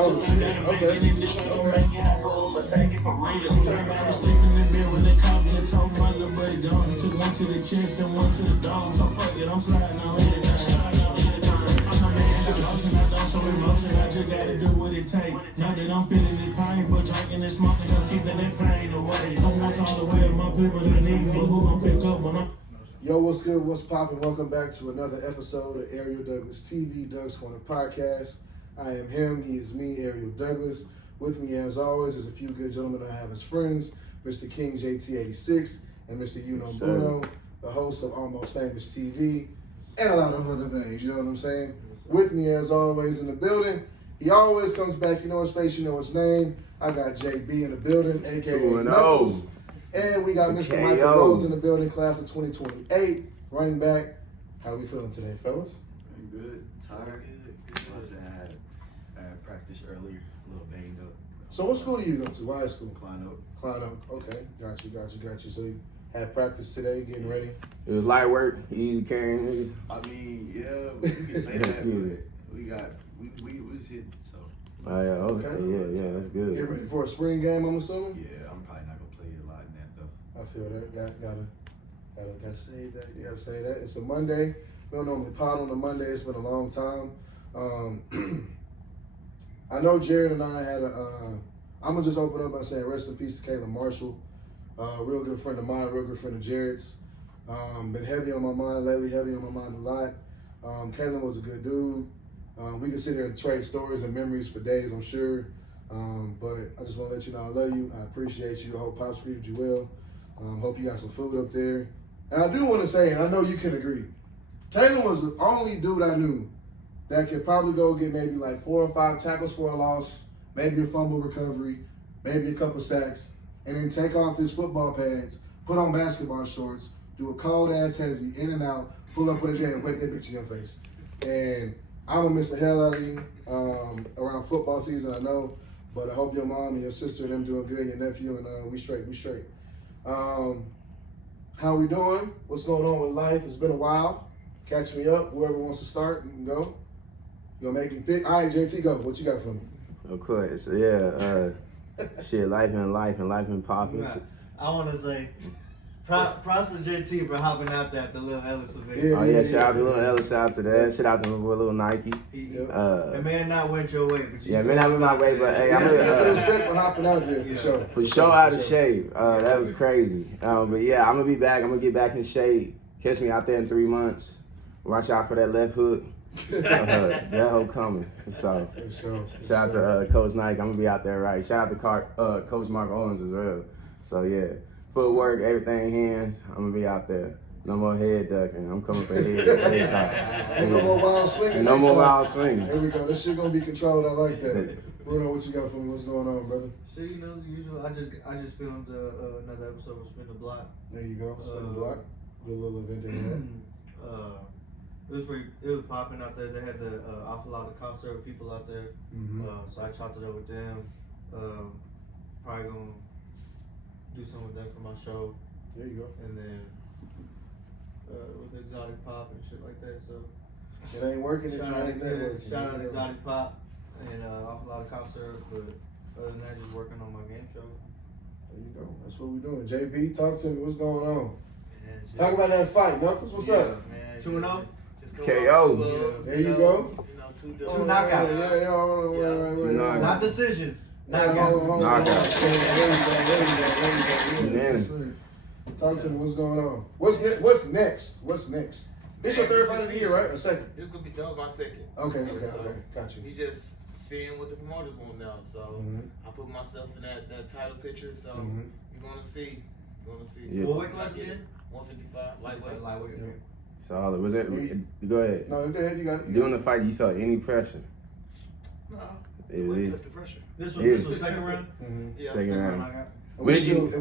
Oh, okay. Take it for real. Turn around, sleep in the bed when they called me and told my little buddy gone. Took one to the chest and one to the dome. So fuck it, I'm sliding on anything. I'm not in the ocean, I don't show emotion. I just gotta do what it takes. Now that I'm feeling this pain, but drinking and smoking, so keeping that pain away. Don't walk all the way of my people that need me, but who gon' pick up when I'm... Yo, what's good? What's poppin'? Welcome back to another episode of Ariel Douglas TV, Doug's Corner Podcast. I am him, he is me, Ariel Douglas. With me, as always, is a few good gentlemen I have as friends, Mr. King JT86 and Mr. Yuno Bruno, the host of Almost Famous TV, and a lot of other things, you know what I'm saying? With me, as always, in the building, he always comes back, you know his face, you know his name. I got JB in the building, a.k.a. Knuckles. And we got Mr. Micah Rhodes in the building, class of 2028, running back. How we feeling today, fellas? Pretty good. Tired. I had practice earlier, a little banged up. So what school do you go to? Why school? Klein Oak. Klein Oak. Okay, got you. So you had practice today, getting ready? It was light work, easy carrying niggas. I mean, yeah, we can say that, but we was hitting, so. Oh yeah, okay, yeah, that's good. Get ready for a spring game, I'm assuming? Yeah, I'm probably not gonna play a lot in that though. I feel that. Gotta save that. You gotta say that. It's a Monday. We don't normally pod on a Monday. It's been a long time. I know Jarrett and I had I'm gonna just open up by saying rest in peace to Kayla Marshall. Real good friend of mine, real good friend of Jarrett's. Been heavy on my mind lately, heavy on my mind a lot. Kayla was a good dude. We could sit here and trade stories and memories for days, I'm sure. But I just want to let you know I love you. I appreciate you. I hope Pops treated you well. Hope you got some food up there. And I do want to say, and I know you can agree, Kayla was the only dude I knew that could probably go get maybe like 4 or 5 tackles for a loss, maybe a fumble recovery, maybe a couple sacks, and then take off his football pads, put on basketball shorts, do a cold ass hezzy, in and out, pull up with a jam, and wake that bitch in your face. And I'm gonna miss the hell out of you around football season, I know, but I hope your mom and your sister and them doing good, your nephew, and we straight. How we doing? What's going on with life? It's been a while. Catch me up. Whoever wants to start, you can go. You gonna make me pick? All right, JT, go. What you got for me? Of course, shit, life in pockets. I want to say, props to JT for hopping out there at the Lil Ellis video. Yeah, shout out to Lil Ellis, shout out to that. Shout out to my boy Lil Nike. It may not went your way, but may not went my way, but hey, I'm respect for hopping out there for sure. For sure out of shape. That was crazy. But yeah, I'm gonna be back. I'm gonna get back in shape. Catch me out there in 3 months. Watch out for that left hook. That hoe coming. So shout out to Coach Nike. I'm gonna be out there right. Shout out to Coach Mark Owens as well. So yeah, footwork, everything hands. I'm gonna be out there. No more head ducking. I'm coming for head. No more wild swinging. No more wild swinging. Here we go. This shit gonna be controlled. I like that. Bruno, what you got for me? What's going on, brother? So you know the usual. I just filmed another episode of Spin the Block. There you go. Spin the block. Do a little event in that. It was popping out there. They had the awful lot of concert people out there. So I chopped it up with them. Probably gonna do something with them for my show. There you go. And then with Exotic Pop and shit like that. So it ain't working if you ain't networking. Shout out Exotic Pop and awful lot of concert. But other than that, just working on my game show. There you go. That's what we're doing. JB, talk to me. What's going on? Talk about that fight, Knuckles. What's up? 2-0. KO. There you go. Two knockouts. Yeah. Not decisions. Knockout. Talk to me. What's going on? What's next? This your third fight of the year, right? Or second? That was my second. Okay. Got you. We just seeing what the promoters want now. So I put myself in that title picture. So you're gonna see. Yeah. What weight class again? 155. Lightweight. Yeah. Solid. Was it? Go ahead. No, go ahead. You got it. During the fight, you felt any pressure? No. That's the pressure. This was second round. Yeah. Second round. And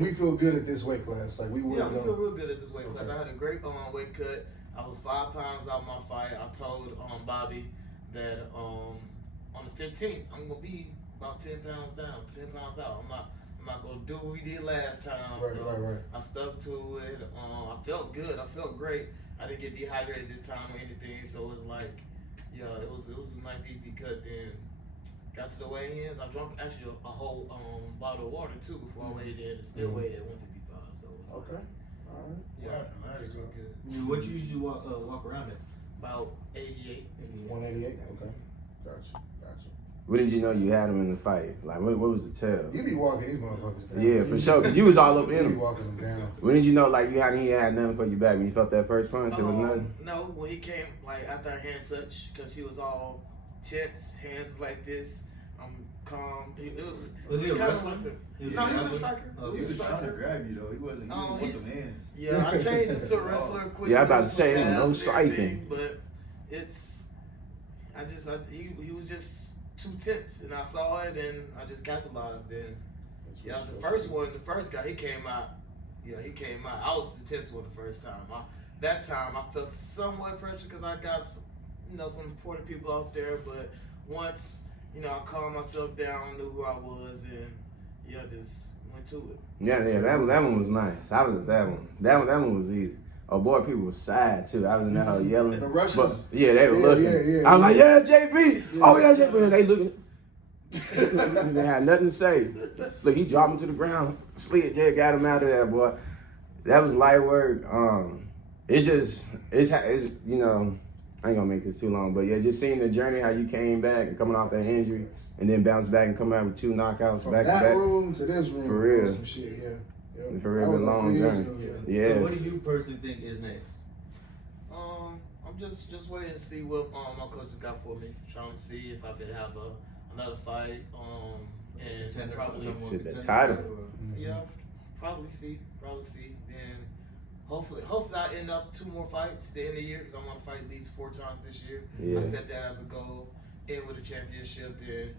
we feel good at this weight class. Like we feel real good at this weight class. I had a great weight cut. I was 5 pounds out my fight. I told Bobby that on the 15th I'm gonna be about 10 pounds down, 10 pounds out. I'm not gonna do what we did last time. Right. I stuck to it. I felt good. I felt great. I didn't get dehydrated this time or anything, so it was like, it was a nice easy cut. Then got got to the weigh-ins, I drank actually a whole bottle of water too before I weighed in. It still weighed at 155. So it was Okay. All right. yeah, Nice, it's bro. good. What you usually walk around at? About 88. 188. Okay. Gotcha. When did you know you had him in the fight? Like, what was the tell? You be walking these motherfuckers down. Yeah, for sure, because you was all up You in be him. walking them down. When did you know, like, he had nothing for you back? When you felt that first punch, it was nothing? No, when he came, like after our hand touch, because he was all tense, hands was like this. I'm calm. It was he a kind wrestler? of like He was no, a he was a wrestler? striker. Oh, He He was was a trying to striker. grab you though. He wasn't with them hands. Yeah, I changed him to a wrestler quick. Yeah, I about to say, with no jabs and everything, striking. But he was just too tense, and I saw it, and I just capitalized. Then yeah, the first guy, he came out. Yeah, he came out. I was the tense one the first time. That time I felt somewhat pressure because I got some important people out there, but once I calmed myself down, knew who I was, and yeah, just went to it. Yeah, that one was nice. I was at that one. That one was easy. Oh boy, people were sad too. I was in that hole yelling. The Russians? But, yeah, they were looking. Yeah, I was like, yeah, JB. Oh yeah, JB. And they looking. They had nothing to say. Look, he dropped him to the ground. Slid, Jay got him out of there, boy. That was light work. It's I ain't gonna make this too long, but yeah, just seeing the journey, how you came back and coming off that injury, and then bounce back and come out with 2 knockouts From back to that back. room to this room. For real. Some shit, yeah. For real, That was a long 3 years journey. ago, Yeah. So what do you personally think is next? I'm just waiting to see what my coaches got for me. Trying to see if I could have another fight. And Contender for probably number one Shit, the contender title. or- yeah, probably see. Then hopefully I end up 2 more fights at the end of the year because I want to fight at least 4 times this year. Yeah. I set that as a goal. End with a championship, then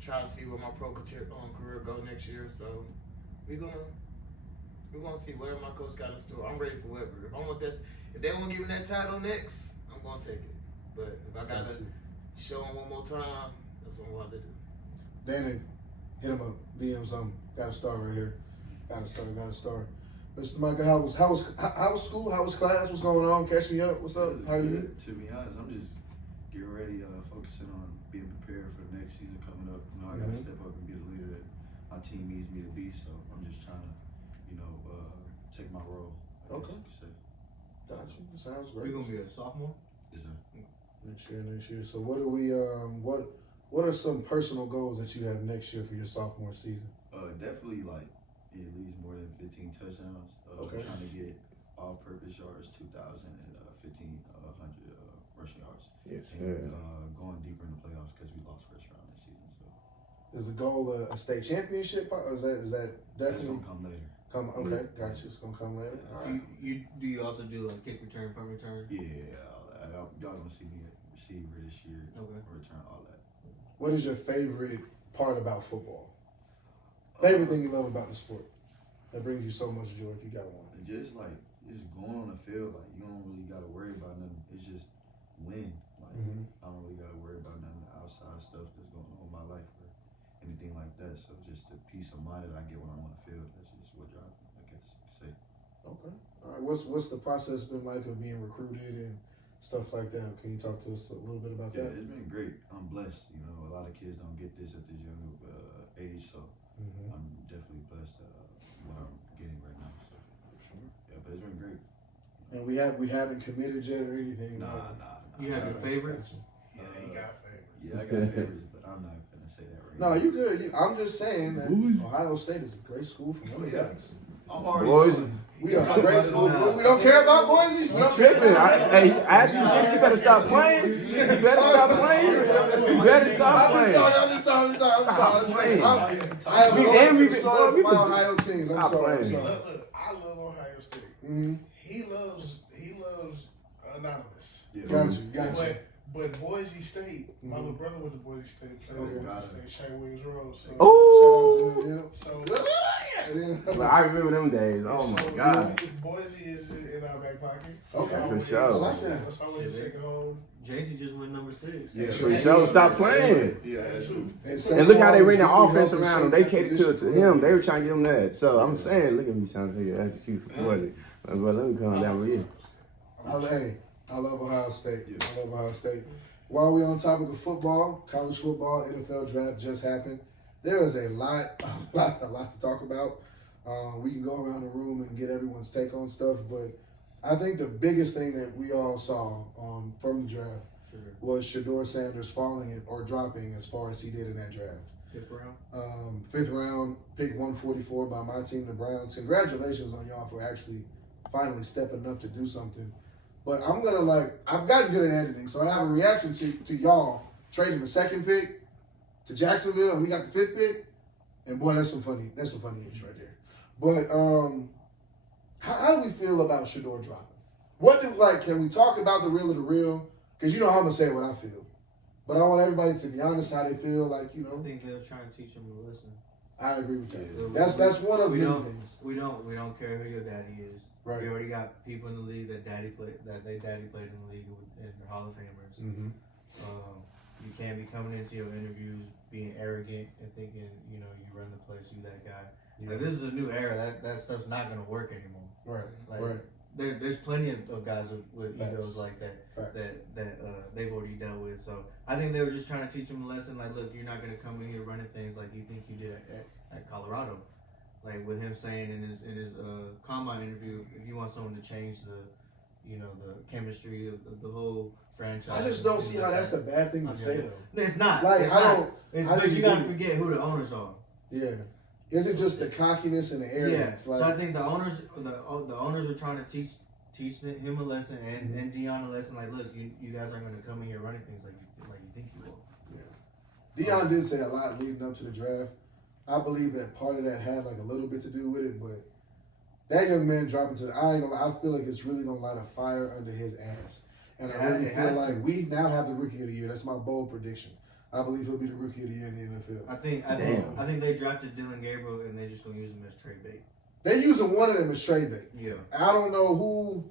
try to see where my pro career go next year. So we're gonna see whatever my coach got in store. I'm ready for whatever. If they want to give me that title next, I'm gonna take it. But if I gotta show them one more time, that's what I'm about to do. Danny, hit him up. DM something. Got to start right here. Got to start. Mr. Micah, how was school? How was class? What's going on? Catch me up. What's up? How you? To be honest, I'm just getting ready, focusing on being prepared for the next season coming up. I got to step up and be the leader that my team needs me to be. So I'm just trying to, take my role. I guess you could say. Gotcha. Sounds great. Are you gonna be a sophomore? Yes, sir. Next year. So what are we? What are some personal goals that you have next year for your sophomore season? Definitely like at least more than 15 touchdowns. Okay. Trying to get all-purpose yards, 2,000 and 1,500 rushing yards. Yes, And sir. going deeper in the playoffs because we lost first round this season. So Is the goal a state championship? Or is that that's definitely gonna come later. Okay, gotcha. It's gonna come later. All right. Do you also do like kick return, punt return? Yeah, y'all gonna see me at receiver this year. Okay. Return all that. What is your favorite part about football? Favorite thing you love about the sport that brings you so much joy if you got one? Just going on the field, like you don't really gotta worry about nothing. It's just win. Like I don't really gotta worry about none of the outside stuff that's going on in my life or anything like that. So just the peace of mind that I get when I'm on the field, that's just what drives me, I guess you could say. Okay. All right. What's the process been like of being recruited and stuff like that? Can you talk to us a little bit about Yeah, that? it's been great. I'm blessed. A lot of kids don't get this at this young age, so I'm definitely blessed what I'm getting right now. So yeah, but it's been great. And we haven't committed yet or anything. Nah. You have your favorites? Yeah, he got favorites. Yeah, I got favorites, but I'm not gonna say that right No, now. you good. I'm just saying that Ohio State is a great school for young guys. I'm already Boys, We are a great school. We don't care about Boise. We don't care tripping. about Hey, actually, Jimmy, you better stop playing. You better stop playing. You better stop playing. I'm sorry. playing. I have We- no and we- interest boy, in we my been- Ohio team. I'm Stop sorry. playing. Look, I love Ohio State. Mm-hmm. He loves anonymous. Yeah. Gotcha. But Boise State, my little brother went to Boise State. Played Okay. at Boise State, Shane Williams Road. So, Oh, so I remember them days. Oh my so, God. Boise is in our back pocket. Okay. For sure. I like that. It's always a second home. JT just went number 6. Yeah, For sure, stop playing. Yeah, That too. And look how they ran the offense around him. They catered to him. They were trying to get him that. So I'm saying, look at me trying to figure that's cute for Boise. But let me come down with you. I love Ohio State. I love Ohio State. while we're on topic of football, college football, NFL draft just happened. There is a lot to talk about. We can go around the room and get everyone's take on stuff, but I think the biggest thing that we all saw from the draft was Shedeur Sanders falling or dropping as far as he did in that draft. Fifth round, pick 144 by my team, the Browns. Congratulations on y'all for actually finally stepping up to do something. But I've gotten good at editing, so I have a reaction to y'all trading the second pick to Jacksonville, and we got the fifth pick. And boy, that's some funny age right there. But how do we feel about Shedeur dropping? Can we talk about the real of the real? Because you know I'm gonna say what I feel. But I want everybody to be honest how they feel, I think they're trying to teach him to listen. I agree with that. Yeah. That's one of many things. We don't care who your daddy is. Right. We already got people in the league that they daddy played in the league and they're Hall of Famers. Mm-hmm. You can't be coming into your interviews being arrogant and thinking, you run the place, you that guy. Yeah. Like, this is a new era. That stuff's not gonna work anymore. Right. There's plenty of guys with Facts. egos like that Facts. that they've already dealt with. So I think they were just trying to teach him a lesson. Like, look, you're not gonna come in here running things like you think you did at Colorado. Like with him saying in his combine interview, if you want someone to change the chemistry of the whole franchise. I just don't see how that's a bad thing to say though. It's not. Like it's I not. don't. It's, how but did you you gotta do it? forget who the owners are. Yeah. Is it just the cockiness and the arrogance? Yeah. So I think the owners are trying to teach him a lesson and Dion a lesson. Like, look, you guys aren't going to come in here running things like you think you will. Yeah. Dion did say a lot leading up to the draft. I believe that part of that had a little bit to do with it, but that young man dropping to I feel like it's really gonna light a fire under his ass. And I really feel like we now have the rookie of the year. That's my bold prediction. I believe he'll be the rookie of the year in the NFL. I think they drafted Dylan Gabriel and they're just gonna use him as trade bait. They're using one of them as trade bait. Yeah. I don't know who,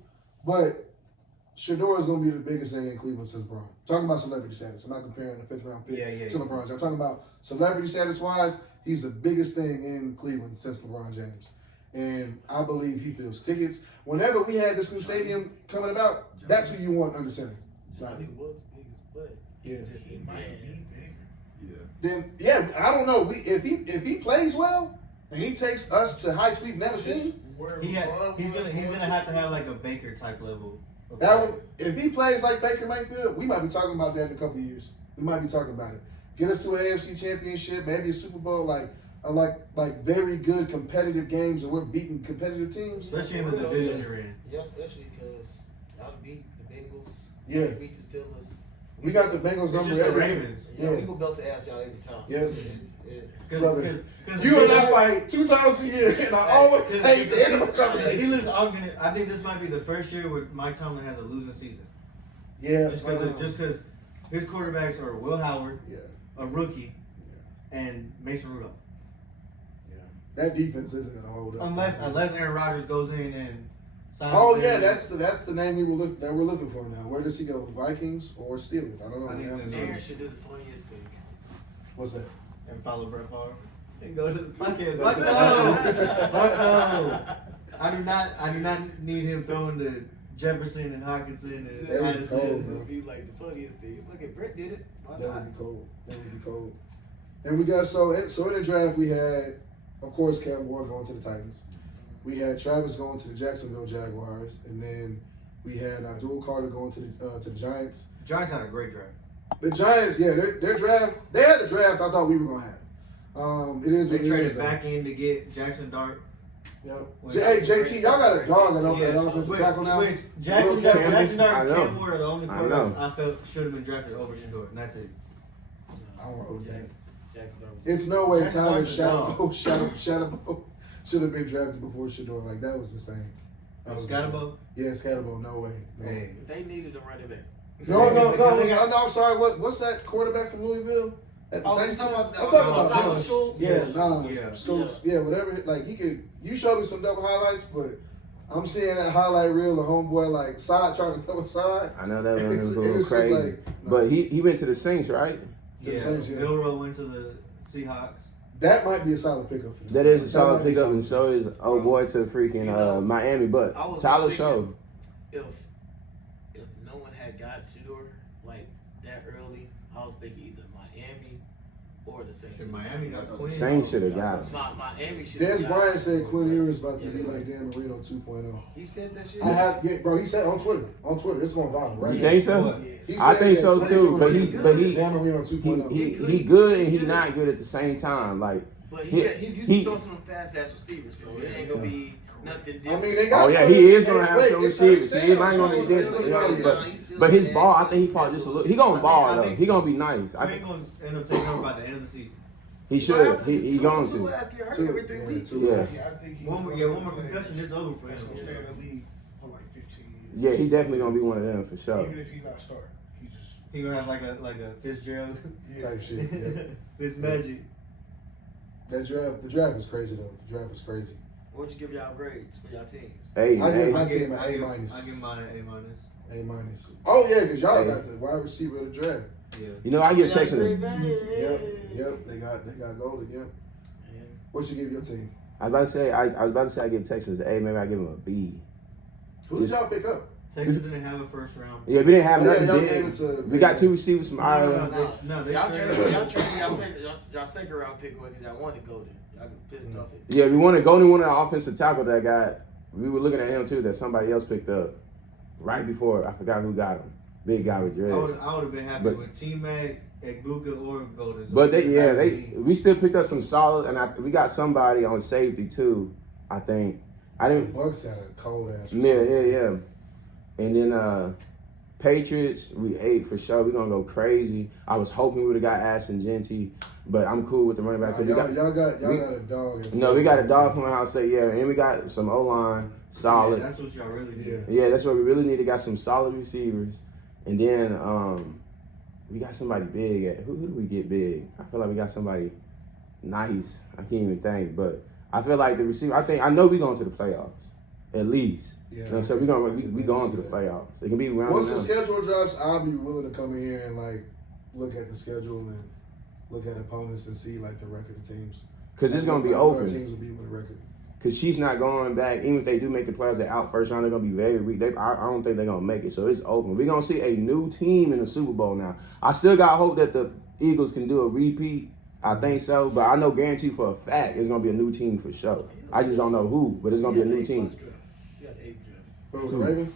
but Shedeur is going to be the biggest thing in Cleveland since LeBron. Talking about celebrity status. I'm not comparing the fifth round pick to LeBron. I'm talking about celebrity status wise. He's the biggest thing in Cleveland since LeBron James. And I believe he fills tickets. Whenever we had this new stadium coming about, that's who you want under center. Johnny was the biggest, but he might be bigger. Then I don't know. If he plays well and he takes us to heights we've never seen, he's gonna have to have like a Baker type level. If he plays like Baker Mayfield, we might be talking about that in a couple of years. We might be talking about it. Get us to an AFC championship, maybe a Super Bowl, like very good competitive games, and we're beating competitive teams. Especially in the division you're in. Yeah, especially because y'all beat the Bengals. Yeah. Beat the Steelers. We got the Bengals number the every Ravens. Yeah, we go belt to ass y'all every time. Yeah. Brother, you and I fight 2 times a year, and I always say the end of the conversation. I think this might be the first year where Mike Tomlin has a losing season. Yeah. Just because his quarterbacks are Will Howard, a rookie, and Mason Rudolph. Yeah. That defense isn't gonna hold up. Unless Aaron Rodgers goes in and signs. Oh yeah, that's the name we're looking for now. Where does he go? Vikings or Steelers? I don't know. Aaron should do the funniest thing. What's that? And follow Brett Favre and go to the pocket. I do not need him throwing to Jefferson and Hawkinson and Madison. That would be like the funniest thing. Look at Brett did it. That would be cold. And we got so in the draft we had, of course, Cam Ward going to the Titans. We had Travis going to the Jacksonville Jaguars, and then we had Abdul Carter going to the Giants. Giants had a great draft. The Giants, their draft. They had the draft I thought we were gonna have. It is. They traded back in to get Jackson Dart. Yep. Hey JT, y'all got a dog at offensive tackle now. Jackson Dart, and Cam Ward are the only quarterbacks I felt should have been drafted over Shedeur, and that's it. I don't know Jackson. It's no way Tyler Shadabo should have been drafted before Shedeur. Like that was insane. Scatterbo? Yeah, Scatterbo. No way. Hey. They needed a running back. No. I'm sorry. What's that quarterback from Louisville? I'm talking about School. Schools. Yeah, whatever. Like he could. You showed me some double highlights, but I'm seeing that highlight reel. The homeboy like side trying to throw a side. I know that was a little crazy. But he went to the Saints, right? Milrow went to the Seahawks. That might be a solid pickup for them. That is a solid pickup, and so is boy to freaking Miami. But Tyler showed. If no one had got Shedeur, like that early, I was thinking either Miami or the Saints. Miami got Quinn. Saints should have got him. Miami should. Des Bryant said Quinn Ewers about to be like Dan Marino 2.0. He said that shit. I have, yeah, bro. He said on Twitter. It's going viral, right? You think so? He I said think that so Quinn too. Ewers But he Dan Marino 2.0. he good and he not good at the same time. Like But he's used to throwing some fast ass receivers, so it ain't gonna be nothing different. I mean, they got. oh yeah, he is gonna have Wait, some it's receivers. Thursday, He ain't so gonna be it's different. Thursday. But his ball, I think he fought just a little. He gonna ball though. He gonna be nice. I ain't gonna end up taking over by the end of the season. He should. He going to. Every 3 weeks. Yeah. I think One more concussion, it's over for He's gonna stay him. in the league for like 15 years. Yeah, he definitely gonna be one of them for sure. Even if he's not starting, he just He gonna have like a Fitzgerald, Type shit. Yeah. Fitz magic. The draft is crazy though. The draft is crazy. What'd you give y'all grades for y'all teams? Hey, I give my man. team an A minus. I give mine an A minus. A minus. Oh yeah, because y'all Hey. got the wide receiver of the draft. Yeah. You know, I get texting. Yep. They got Golden. Yep. What you give your team? I was about to say I give Texas an A. Maybe I give him a B. Who did y'all pick up? Texas didn't have a first round. Yeah, we didn't have Oh, yeah, nothing y'all big. gave it to- We got 2 receivers from Ireland. No, they Y'all traded. traded y'all second round pick away because y'all wanted Golden. Y'all got pissed off it. Yeah, we wanted Golden, one of the offensive tackle that got. We were looking at him too. That somebody else picked up right before. I forgot who got him. Big guy with I dreads. would have been happy But- with T-Mac, Egbuka, or Golden. So But we still picked up some solid, and we got somebody on safety too. I think I didn't. Bucks had a cold ass. Yeah. And then Patriots, we ate for sure. We're gonna go crazy. I was hoping we would have got Ashton Genty, but I'm cool with the running back. 'cause Y'all we got got a dog. no, we got a dog from Ohio State, yeah, and we got some O line solid. Yeah, that's what y'all really need. Yeah, that's what we really need. We got some solid receivers, and then we got somebody big. Who did we get big? I feel like we got somebody nice. I can't even think, but I feel like the receiver. I know we going to the playoffs, at least. Yeah. You know, so we going to the playoffs. It can be round. Once the schedule drops, I'll be willing to come in here and like look at the schedule and look at opponents and see like the record of teams. Because it's gonna be Like, what our open. teams will be with a record. Because she's not going back. Even if they do make the playoffs, they're out first round. They're gonna be very weak. I don't think they're gonna make it. So it's open. We're gonna see a new team in the Super Bowl now. I still got hope that the Eagles can do a repeat. I think so, but I know guaranteed for a fact it's gonna be a new team for sure. I just don't know who, but it's gonna be a new team. You got the 8th draft. But it was the Ravens.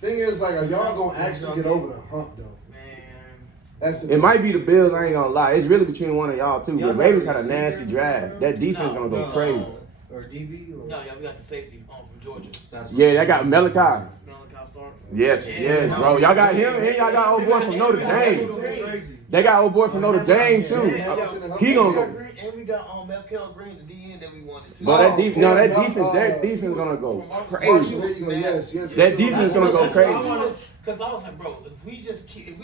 Thing is, like, are y'all gonna actually get over the hump though? That's the It thing. might be the Bills. I ain't gonna lie. It's really between one of y'all too. Y'all But Ravens got had a a nasty receiver? draft. That defense gonna go crazy. Or DB? Or? No, y'all got the safety from Georgia. That's Yeah, they got Malachi. Malachi Starks. Yes, bro. Y'all got him, and y'all got old boy from Notre Dame. Crazy. They got old boy from Notre Dame too. He gonna go. And we got Melkel Green, the DN that we wanted too. But that defense, no, that Yeah, defense, no, that he defense was gonna go Marshall, crazy. there you go. Yes. That defense gonna go crazy. Cause I was like, bro, if we just keep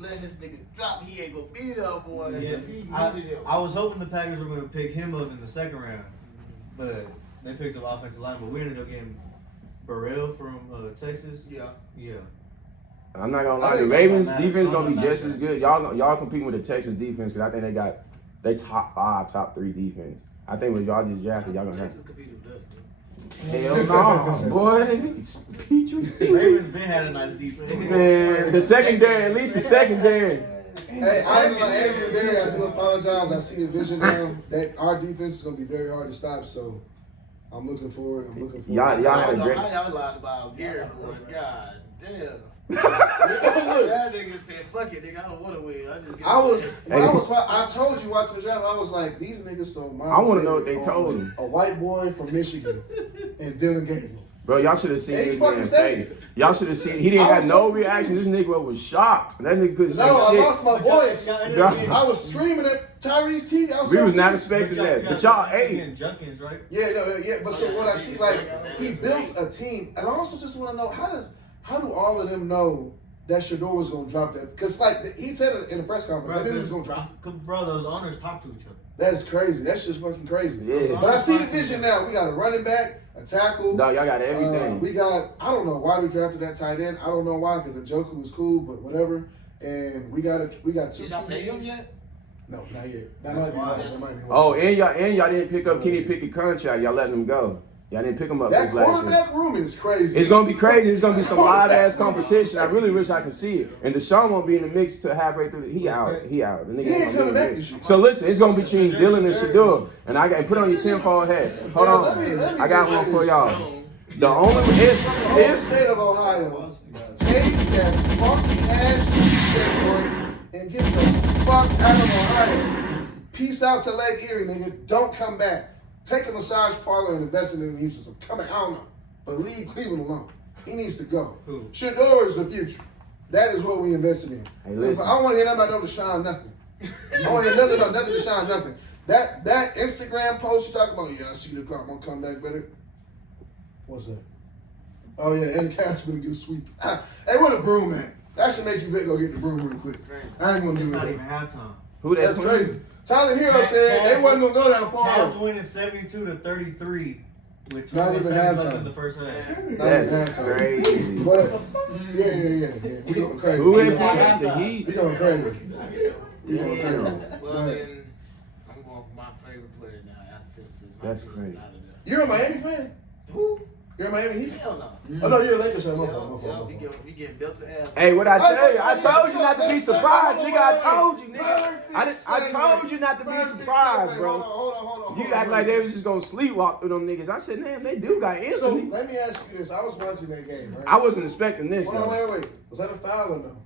letting this nigga drop, he ain't gonna be there, boy. Yeah, Cause he I needed him. was hoping the Packers were going to pick him up in the second round, but they picked up offensive line. But we ended up getting Burrell from Texas. Yeah. Yeah. I'm not gonna lie, the Ravens defense gonna be just as good. Y'all competing with the Texas defense because I think they top 5, top 3 defense. I think when y'all just drafted, y'all gonna have. Texas competed with us, man. Hell no, boy. Petrie stick. Ravens been had a nice defense. Man, the secondary, at least the secondary. Hey, I ain't gonna Andrew Berry. I do apologize. I see the vision now that our defense is gonna be very hard to stop. So I'm looking forward. Y'all I had don't a know great. how y'all lied about Garrett, boy. God damn. That nigga said, "Fuck it, nigga. I don't want to win. I told you watching the draft. I was like, these niggas so mind. I wanna know what they told him. A white boy from Michigan and Dylan Gabriel. Bro, y'all should have seen Hey, this he's fucking man's steady. face. Y'all should have seen. He didn't I have was no so- reaction. This nigga was shocked. That nigga couldn't say No, I shit. lost my voice. Bro. I was screaming at Tyree's TV. I was We so was not pissed. expecting that. But y'all, hey, Getting Junkins, right? Yeah. But so what I see, like, he built a team, and I also just want to know how do all of them know that Shedeur was gonna drop that? Because like he said it in the press conference, that he was gonna drop. Bro, those owners talk to each other. That's crazy. That's just fucking crazy. Yeah. But I see the vision now. We got a running back, a tackle. no, y'all got everything. We got. I don't know why we drafted that tight end. I don't know why, because the Joker was cool, but whatever. And we got 2 Did y'all pay him QBs. yet? No, not yet. That might be one. That might be one. Oh, and y'all didn't pick up Kenny Pickett's contract. Y'all letting him go. Y'all didn't pick him up That this last year. quarterback room is crazy. It's gonna be crazy. It's gonna be some live ass competition. I really wish I could see it. And Deshaun won't be in the mix till halfway through. He out. The nigga He ain't gonna be coming in the back mix. this year. So listen, it's gonna be between Dylan and Shedeur. And put on your 10-fold hat. Hold Yeah, on. let me I got just one say for this. y'all. The only Whole if state of Ohio, take that funky ass cheese steak joint and get the fuck out of Ohio. Peace out to Lake Erie, nigga. Don't come back. Take a massage parlor and invest in it in Houston. So come back. I don't know. But leave Cleveland alone. He needs to go. Who? Shedeur is the future. That is what we invested in. Hey, listen. I don't want to hear nothing about no Deshaun nothing. I want to hear nothing about nothing Deshaun nothing. That Instagram post you talking about, yeah, I see the car, I'm going to come back better. What's that? Oh, yeah, and the Cavs going to get a sweep. Hey, what a broom, man. That should make you go get the broom real quick. I ain't going to It's do not it. even halftime. who That's that? crazy. Tyler Hero said they wasn't going to go down Cavs far. winning 72-33 with Not 21 even seconds left halftime. in the first half. That's crazy. But, yeah. We going crazy. Who they We playing? The Heat. going crazy. We going Damn. crazy. Well, But then I'm going for my favorite player now. Since my That's team is crazy. out of there. you're a Miami fan? Who? You're a Miami Heat? Hell no. Oh, no, you're a Lakers fan. My Yeah, fault, my fault, my fault. we getting built to ass. Hey, what I tell you? I told you not to be surprised, nigga. I told you, nigga. I told you not to be surprised, bro. Hold on. You act like they was just gonna sleepwalk through them niggas. I said, damn, they do got So Anthony. let me ask you this. I was watching that game, right? I wasn't expecting this, Hold on, though. wait. Was that a foul or no?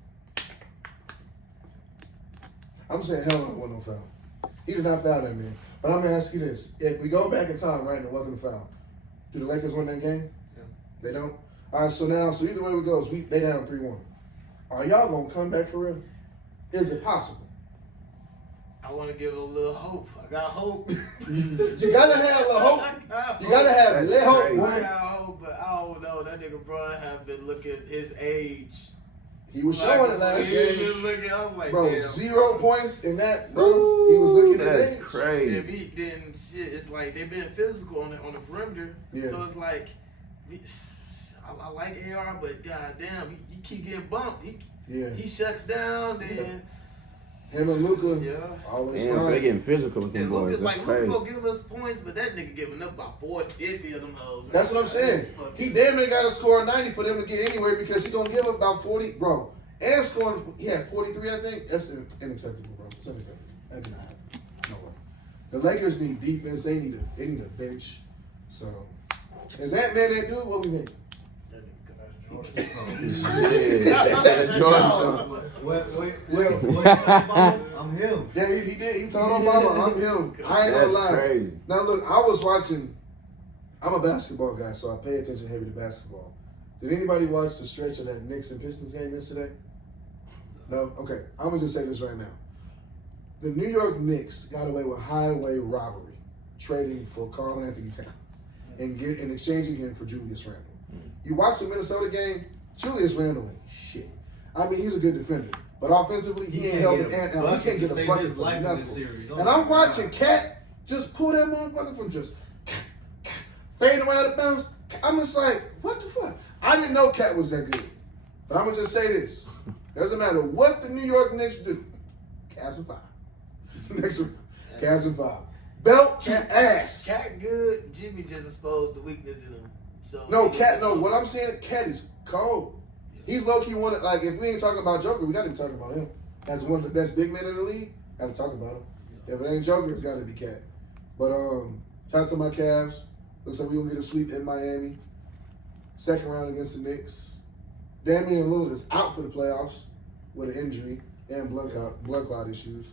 I'm saying hell no, it wasn't no foul. He did not foul that man. But I'm gonna ask you this. If we go back in time, right, and it wasn't a foul, do the Lakers win that game? Yeah. They don't? All right, so either way it goes, they down 3-1. Are y'all gonna come back for real? Is it possible? I want to give it a little hope. I got hope. You gotta have a hope. I got You gotta have That's that hope, crazy. I boy. got hope, but I don't know. That nigga Bron have been looking his age. He was showing it last He was game. looking, I'm like, Bro, damn. 0 points in that, bro. He was looking at That's that. crazy. If he didn't shit, it's like they've been physical on the perimeter. Yeah. So it's like, I like AR, but goddamn, he keep getting bumped. Yeah. He shuts down, then Him and Luka yeah. always Damn, so they crying. getting physical with them And boys. Luka's That's like, Luka crazy. gonna give us points, but that nigga giving up about 40, 50 of them hoes. That's what I'm saying. He damn near got to score 90 for them to get anywhere because he gonna give up about 40, bro. And scoring, he had 43, I think. That's unacceptable, bro. It's unacceptable. That cannot happen. No way. The Lakers need defense. They need a bench. So, is that man that dude? What we think? Yeah, Jordan, son. I'm him. Yeah, he did. He told Obama, I'm him. I ain't gonna That's lie. crazy. Now look, I was watching. I'm a basketball guy, so I pay attention heavy to basketball. Did anybody watch the stretch of that Knicks and Pistons game yesterday? No? Okay. I'm going to just say this right now. The New York Knicks got away with highway robbery, trading for Karl Anthony Towns and exchanging him for Julius Randle. You watch the Minnesota game, Julius Randle ain't shit. I mean, he's a good defender. But offensively, he ain't helping Ant out. He can't get a bucket from nothing. And I'm watching Cat just pull that motherfucker from just fading away out of bounds. I'm just like, what the fuck? I didn't know Cat was that good. But I'm going to just say this. Doesn't matter what the New York Knicks do. Cavs in 5. Next week. Cavs in 5. Belt to ass. Cat good. Jimmy just exposed the weakness in him. So No, Cat, no. What I'm saying, Cat is cold. He's low-key one of, like, if we ain't talking about Joker, we got to be talking about him. As one of the best big men in the league, got to talk about him. If it ain't Joker, it's got to be Cat. But, shout out to my Cavs. Looks like we're going to get a sweep in Miami. Second round against the Knicks. Damian Lillard is out for the playoffs with an injury and blood clot issues.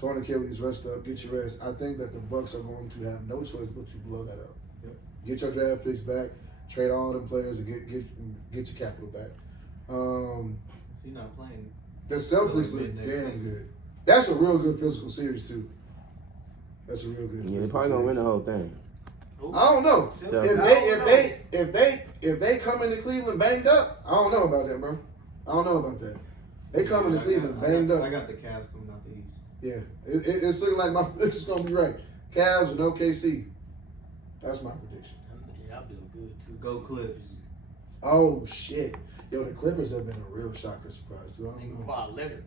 Torn Achilles, rest up, get your rest. I think that the Bucks are going to have no choice but to blow that up. Yep. Get your draft picks back, trade all them players, and get your capital back. He's not playing. The Celtics look damn good. That's a real good physical series too. That's a real good. Yeah, they physical probably gonna win series. the whole thing. I don't know. So- If they come into Cleveland banged up, I don't know about that, bro. I don't know about that. They come into Cleveland banged up. I got the Cavs coming out the East. Yeah, it's looking like my prediction's gonna be right. Cavs and OKC. That's my prediction. Yeah, I feel good too. Go Clips. Oh shit! Yo, the Clippers have been a real shocker surprise too. I don't know. Kawhi Leonard.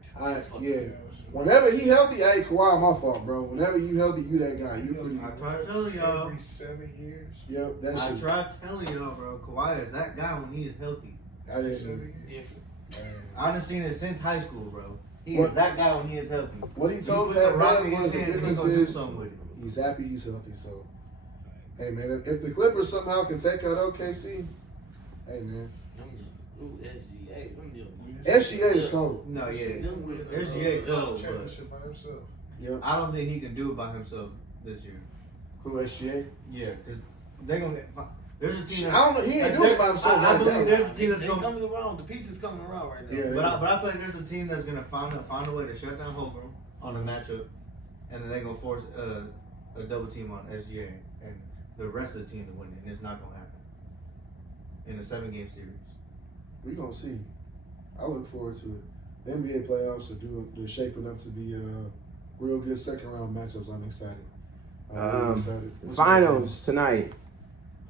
Yeah. Whenever he healthy, hey, Kawhi, my fault, bro. Whenever you healthy, you that guy. You pretty. I tried telling y'all. Every 7 years. Yep, that I shit. tried telling y'all, bro. Kawhi is that guy when he is healthy. I didn't. 7 years. Different. I done seen it since high school, bro. He What- is that guy when he is healthy. What he You told put the that rock man in was his the hand, he difference gonna do is something with it. he's happy he's healthy. So, hey man, if the Clippers somehow can take out OKC, hey man, Ooh, SGA. Them deals. SGA is cold. No, yeah. Them with SGA cold, but Championship by himself. Yep. I don't think he can do it by himself this year. Who SGA? Yeah, because they're gonna get. There's a team. I don't know. He ain't doing it by himself. I right believe now. there's a team that's They gonna. coming around. The pieces coming around right now. Yeah. But I feel like there's a team that's gonna find a way to shut down Holmgren on a matchup, and then they're gonna force a double team on SGA and the rest of the team to win it, and it's not gonna happen in a 7-game series. We gonna see. I look forward to it. The NBA playoffs they're shaping up to be real good second round matchups. I'm excited. I'm really excited. Finals tonight.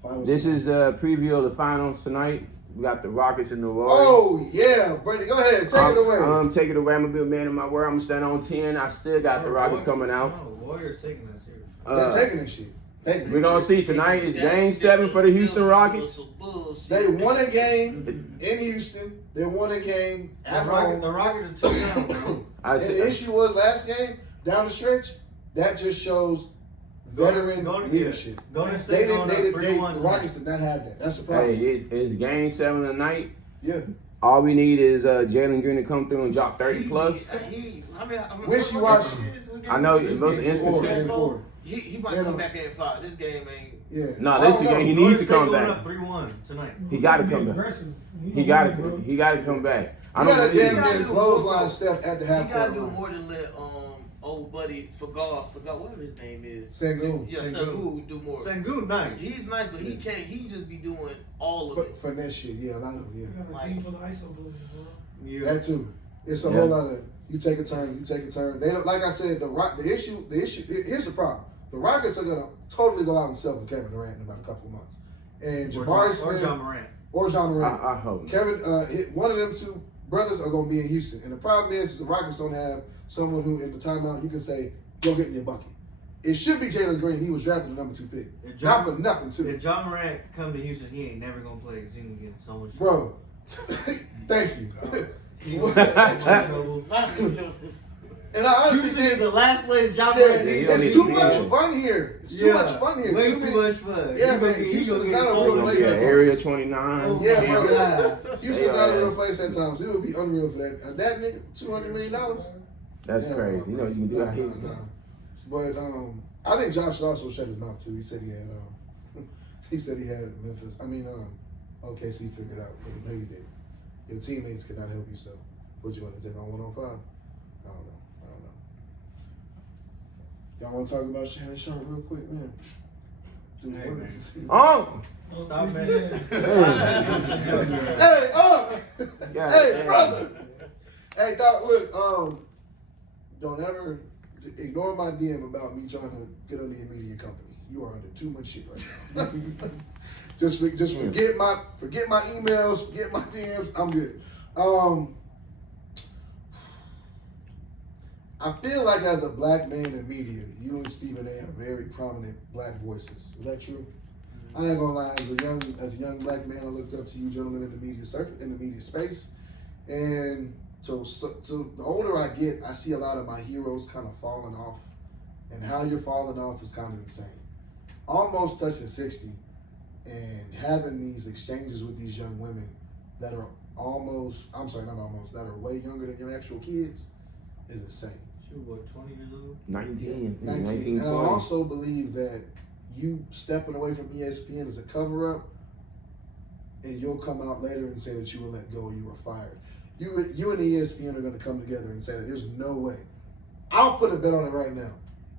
Finals This tonight. is the preview of the finals tonight. We got the Rockets and the Warriors. Oh yeah, Brady, go ahead, take it away. Take it away. I'm gonna be a man of my word. I'm gonna stand on 10. I still got the Rockets coming out. No, Warriors taking that series. They're taking this shit. We're gonna see tonight is Game 7 for the Houston Rockets. They won a game in Houston. They won a game at home. The Rockets are 2 down, bro. I And the said, issue was last game down the stretch. That just shows veteran leadership. Golden They State didn't. going They up did. 3-1 The Rockets did not have that. That's the hey, problem. it's Game 7 tonight. Yeah. All we need is Jalen Green to come through and drop 30 plus. Wishy-washy. I know those are Game inconsistent. 4. He might come back in 5. This game ain't. Yeah. No, this I don't game he know. needs to come Going back. up 3-1 tonight. He got to come back. He got to come back. I You don't got to believe damn gotta near do clothesline more. step at the You half gotta court do line. more than let old buddy Fagar, whatever his name is. Sengun. Yeah, Sengun. Sengun do more. Sengun, nice. He's nice, but he can't. He just be doing all of it. Finesse shit. Yeah, a lot of yeah. For the ISO players, bro. Yeah. That too. It's a Yeah. whole lot of you take a turn, you take a turn. They don't, like I said, the issue. Here's the problem. The Rockets are gonna totally go out and sell for Kevin Durant in about a couple of months, and Jabari Or Smith John Morant. or John Morant. I hope. Kevin, one of them two brothers are gonna be in Houston, and the problem is the Rockets don't have someone who in the timeout you can say, "Go get me a bucket." It should be Jalen Green. He was drafted the number 2 pick. If Not John, for nothing too, if John Morant come to Houston, he ain't never gonna play because he gonna get so much bro. Thank you. trouble. And I honestly Houston is think the last place John yeah, Morant needs to it's be. too much fun here. It's too much fun here. Way Too too many- much fun. Yeah, He gonna man, get- he Houston gonna is get not a so real much place Yeah, at fun. times. Area 29. Oh, Yeah, my bro. God. Houston's not a real ass. place at times. It would be unreal for that. And that nigga, $200 million. That's Yeah, crazy. bro. You know you can do that here. But I think Josh also shut his mouth too. He said he had Memphis. OKC figured out. But no, you didn't. Your teammates could not help you. So, what you want to take on 105? I don't know. Y'all want to talk about Shannon Sharpe real quick, man? Dude, Hey, what man. is this? Oh! Stop, man. Hey, God hey, damn. brother. Hey, dog, look, don't ever ignore my DM about me trying to get under your media company. You are under too much shit right now. just forget my emails, forget my DMs. I'm good. I feel like as a black man in media, you and Stephen A are very prominent black voices. Is that true? I ain't gonna lie, as a young black man, I looked up to you gentlemen in the media space. And so the older I get, I see a lot of my heroes kind of falling off. And how you're falling off is kind of insane. Almost touching 60 and having these exchanges with these young women that are that are way younger than your actual kids is insane. She was what, 20 years old? 19. 19. And I also believe that you stepping away from ESPN is a cover-up, and you'll come out later and say that you were let go or you were fired. You and ESPN are going to come together and say that there's no way. I'll put a bet on it right now.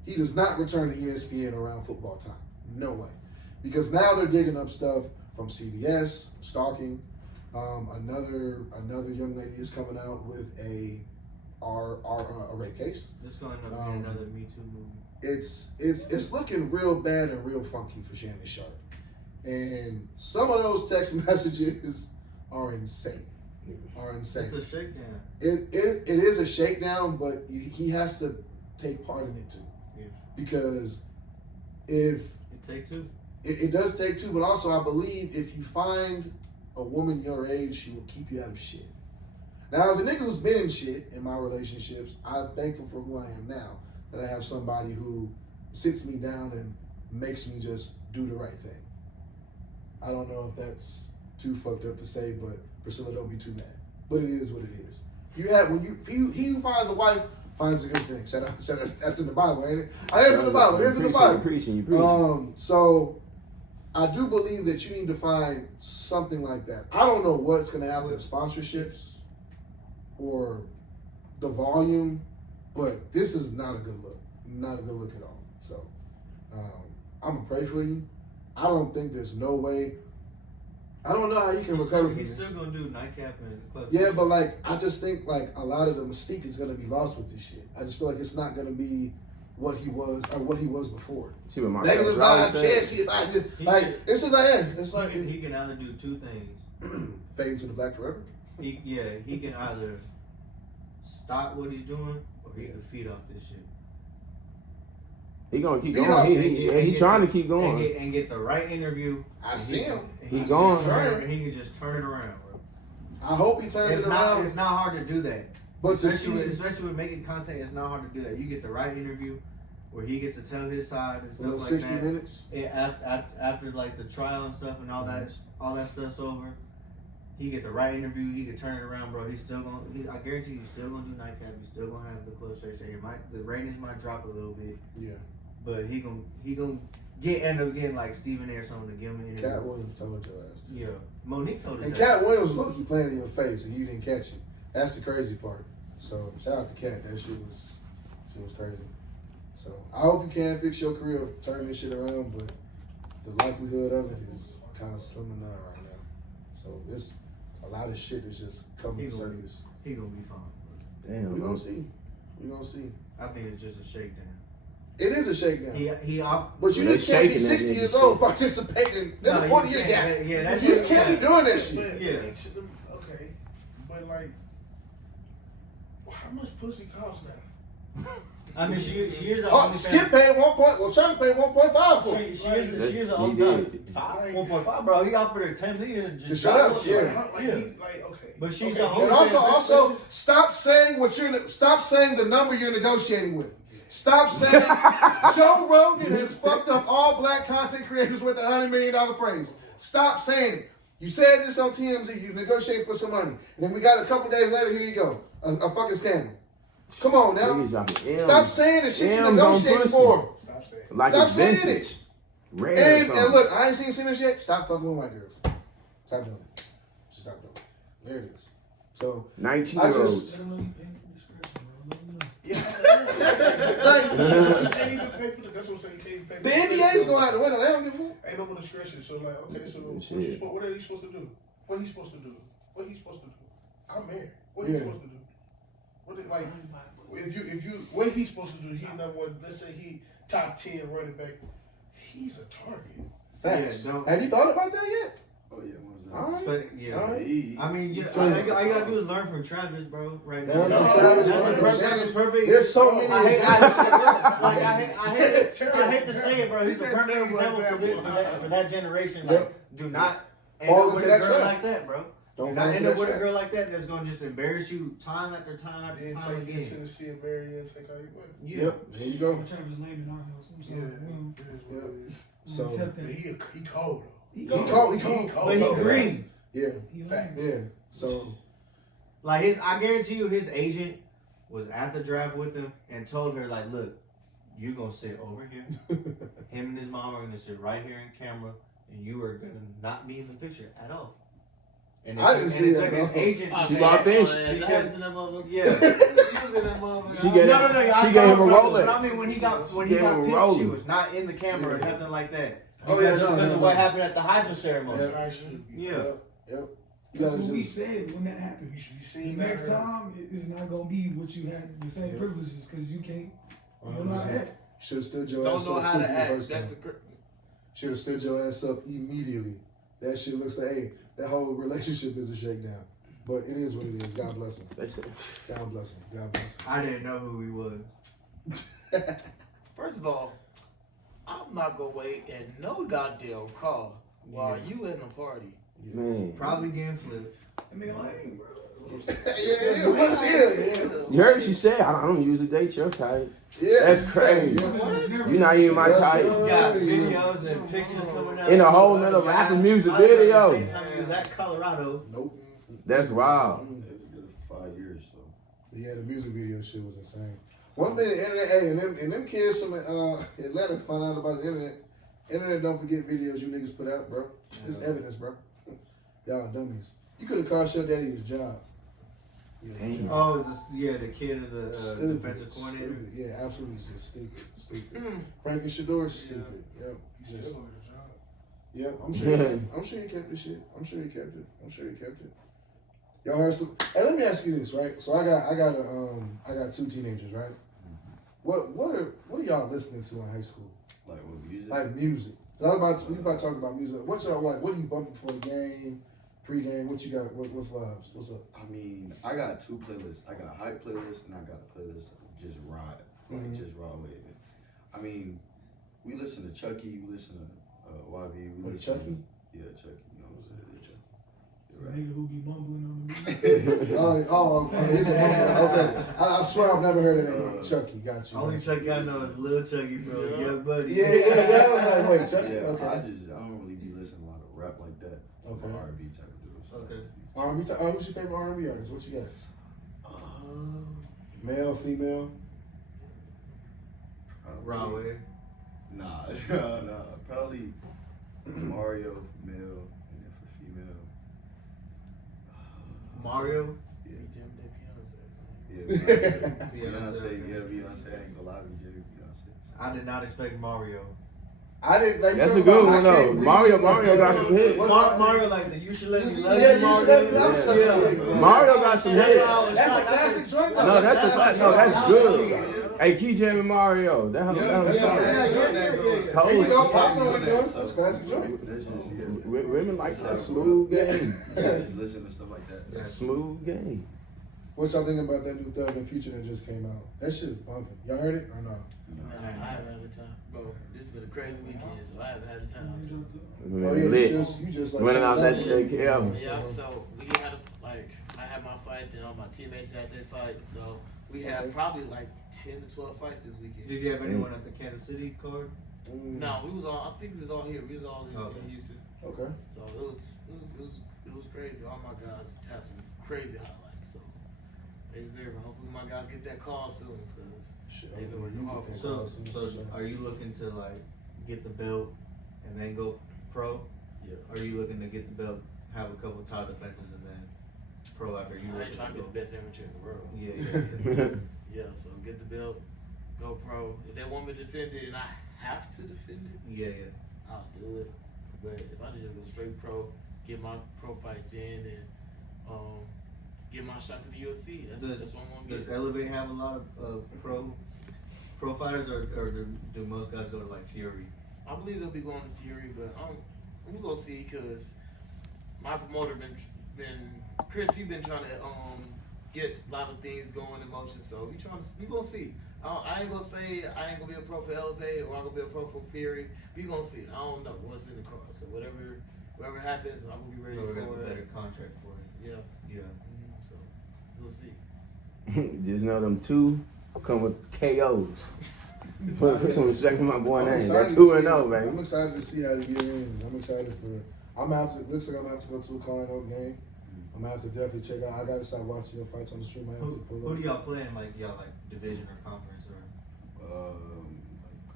He does not return to ESPN around football time. No way. Because now they're digging up stuff from CBS, stalking. Another young lady is coming out with a rape case. This going to be another Me Too movie. It's looking real bad and real funky for Shannon Sharpe. And some of those text messages are insane. are insane. It's a shakedown. It is a shakedown, but he has to take part in it too. Yeah. Because if It take two. it does take two, but also I believe if you find a woman your age, she will keep you out of shit. Now, as a nigga who's been in shit in my relationships, I'm thankful for who I am now. That I have somebody who sits me down and makes me just do the right thing. I don't know if that's too fucked up to say, but Priscilla, don't be too mad. But it is what it is. You have he who finds a wife finds a good thing. Shout out. That's in the Bible, ain't it? That's in the Bible. It's in the Bible. You preaching. So I do believe that you need to find something like that. I don't know what's going to happen with sponsorships or the volume, but this is not a good look. Not a good look at all. So I'm going to pray for you. I don't think there's no way. I don't know how you can recover from He's this. still going to do nightcap and club. Yeah, but like, I just think like a lot of the mystique is going to be lost with this shit. I just feel like it's not going to be what he was or what he was before. See what Micah Negative Rhodes vibes, said? shit. I just like it's just like it's like He can either do two things. fade to the black forever. He can either stop what he's doing or he can feed off this shit. He gonna keep Feed going. off. He trying to keep going. And get the right interview. I see him. He I see going. him trying. And he can just turn it around, bro. I hope he turns it around. It's not hard to do that. But to Especially with making content, it's not hard to do that. You get the right interview where he gets to tell his side and stuff like 60 that. minutes. After like the trial and stuff and all that stuff's over, he get the right interview. He can turn it around, bro. He's still gonna. I guarantee you, he's still gonna do nightcap. He's still gonna have the club straight. The ratings might drop a little bit. Yeah. But he gonna end up getting like Stephen A. or something to give him an interview. Cat Williams told your ass. Yeah, Monique told us. And that. Cat Williams was low-key playing in your face, and you didn't catch it. That's the crazy part. So shout out to Cat. That shit was crazy. So I hope you can fix your career, turn this shit around, but the likelihood of it is kind of slim to none right now. So a lot of shit is just coming to surface. He gonna be fine. Damn, We bro. gonna see. We gonna see. I think it's just a shakedown. It is a shakedown. He off. But you They're just can't be shaking that 60 nigga years shit. old participating. There's a 40-year gap. Yeah, that's You just can't be doing that shit. But Yeah. okay, but like, how much pussy costs now? I mean, she is a Oh, Skip paid 1 point. Well, Chuck paid 1.5 for it. She is a He did. 1.5, bro. He offered her 10 million. Just shut up. Like, Yeah. Okay. But she's okay. a And also, stop saying the number you're negotiating with. Stop saying Joe Rogan has fucked up all black content creators with $100 million phrase. Stop saying it. You said this on TMZ. You negotiated for some money, and then we got a couple days later. Here you go, a fucking scandal. Come on Niggas now. dropping M's. Stop saying the shit you M's on negotiated pussy. for. Stop saying. Like Stop it's saying vintage. it. Rare or And something. look, I ain't seen sinners yet. Stop fucking with white girls. Stop doing it. Just stop doing it. There it is. So 19-year-olds. Let them know you paying for discretion, bro. Let them know. Yeah. Like, You can't even pay for that's what I'm saying. You can't even pay for the NDA's going out the window. They don't give a fuck. Ain't no more discretion. So like, okay, so Shit. what are you supposed to do? What he supposed to do? What he supposed to do? I'm married. What he Yeah. supposed to do? What it, like if you what he's supposed to do? He number one. Let's say he top 10 running back. He's a target. Facts. Yeah, don't- Have you thought about that yet? Oh yeah, All right. But, yeah. All right. I mean, yeah, It's all crazy. you gotta do is learn from Travis, bro. Right now. Learn from That's Travis, the learn from perfect. Shannon. Perfect. There's so many I hate It's I hate to say it, bro. He's the perfect example for that generation. Like, do not end Fall up with into a that girl trap. like that, bro. Don't Do fall not into end that up with a trap. girl like that that's gonna just embarrass you time after time after Then time take you to again. Tennessee and marry you and take all your money. Yeah. Yep. There you go. Travis name in our house. I'm sorry. Yeah. It is what it is. So But he cold though. he cold. But he green. Yeah. Facts. Yeah. So Like I guarantee you, his agent was at the draft with him and told her, like, look, you're gonna sit over here. Him and his mom are gonna sit right here in camera, and you are gonna not be in the picture at all. And I didn't see that, took his bro. agent to She say bought that. fish. Because- Yeah. Yeah. She gave No, she gave him a But I Rolex. mean, when he got gave him a picked, she Rolex. was not in the camera or Yeah. nothing like that. Oh, yeah, Because no, of what happened at the Heisman ceremony. That's how it should be. Yeah. Yep. You That's gotta what we just said when that happened. You should be The seen next that. time, it's not gonna be what you had the same Yeah. privileges because you can't. You don't know how to 100%. act. Should have stood your Don't ass know up how to quickly the act. first That's time. the. Should have stood your ass up immediately. That shit looks like, hey, that whole relationship is a shakedown. But it is what it is. God bless him. That's it. God bless him. God bless him. I didn't know who he was. First of all, I'm not gonna wait in no goddamn car while you in the party. Man. Probably getting flipped. I mean, lame, bro. Yeah. You heard what she said? I don't usually date your type. Yeah. That's crazy. Yeah. You're not even my type. You got videos and pictures coming out. In a whole nother rapping music At the video. same time, he was at Colorado. Nope. That's wild. It was good for 5 years, so. Yeah, the music video shit was insane. One thing, the internet, hey, and them kids from Atlanta find out about the internet. Internet don't forget videos you niggas put out, bro. It's evidence, bro. Y'all dummies. You could have cost your daddy his job. Damn. Oh, the kid of the Stupid. defensive coordinator. Stupid. Yeah, absolutely just stupid. Frank and Shedeur, stupid. Yep. Still Just, on your job. yep. I'm sure he kept the shit. I'm sure he kept it. Y'all heard some. Hey, let me ask you this, right? So I got 2 teenagers, right? What are y'all listening to in high school? Like with music? Like music. We about to talk about music. What's y'all like? What are you bumping for the game? Pre-game? What you got? What's vibes? What's up? I mean, I got 2 playlists. I got a hype playlist and I got a playlist of just ride. Like just raw with it. I mean, we listen to Chucky, we listen to YB, we Like listen Chucky? Yeah, Chucky, you know what I'm saying? Chucky. The nigga who be mumbling on the beat. Okay. I swear I've never heard of that name. Chucky, got you. Only Chucky I know is Lil Chucky from Young Buddy. Yeah. I was like, wait, Chucky? Yeah, Okay. I don't really be listening to a lot of rap like that. Okay. R&B type of dudes. Okay. R&B. Who's your favorite R&B artist? What you got? Male, female? Rahway. Nah, probably Mario for male, and then for female. Mario. Yeah, Beyonce. Beyonce. I ain't gonna lie, Beyonce. I did not expect Mario. I didn't like. That's a good one though. Mario got some hits. Mario like the You Should Let Me Love Yeah, You. You Should Let Me Love You. Yeah. Mario got some hits. That's a classic joint. No, that's a classic. No, that's good. Hey, keep jamming Mario. That was There you go. Pops know what he does. That's a classic joint. That's just, Women like that smooth game. just listen to stuff like that. Smooth game. What y'all thinking about that new Thug and Future that just came out? That shit is bumping. Y'all heard it or no? I haven't had the time, bro. This has been a crazy weekend, so I haven't had the time. Oh yeah, Lit. you just like Running out that Yeah, KL. so we had I had my fight, then all my teammates had their fight, so we had probably like 10 to 12 fights this weekend. Did you have anyone at the Kansas City card? No, we was all. I think we was all here. We was all in Houston. Okay. So it was crazy. All my guys have some crazy highlights. So hopefully my guys get that call soon, because they've been working hard for it. So are you looking to like get the belt and then go pro? Yeah. Or are you looking to get the belt, have a couple title defenses, and then pro after you? I ain't trying to be the best amateur in the world. Yeah. Yeah, so get the belt, go pro. If they want me to defend it and I have to defend it, Yeah. I'll do it. But if I just go straight pro, get my pro fights in, and get my shot to the UFC, that's what I'm gonna Does get. Elevate have a lot of pro fighters, or do most guys go to like Fury? I believe they'll be going to Fury, but we're gonna see, because my promoter been Chris. He been trying to get a lot of things going in motion. So we gonna see. I ain't gonna say I ain't gonna be a pro for Elevate or I'm gonna be a pro for Fury. We gonna see. I don't know what's in the cards. So whatever happens, I'm gonna be ready We're gonna for get a it. better contract for it. Yeah. Yeah. So we'll see. Just know them 2 come with KOs. Put some respect for my boy name. That's 2-0, I'm baby. excited to see how the year ends. I'm excited for. It looks like I'm gonna have to go to a Kanye game. I'm gonna have to definitely check out. I gotta start watching your fights on the stream. I have to pull Who up. do y'all play in? Like y'all like division or conference or? Like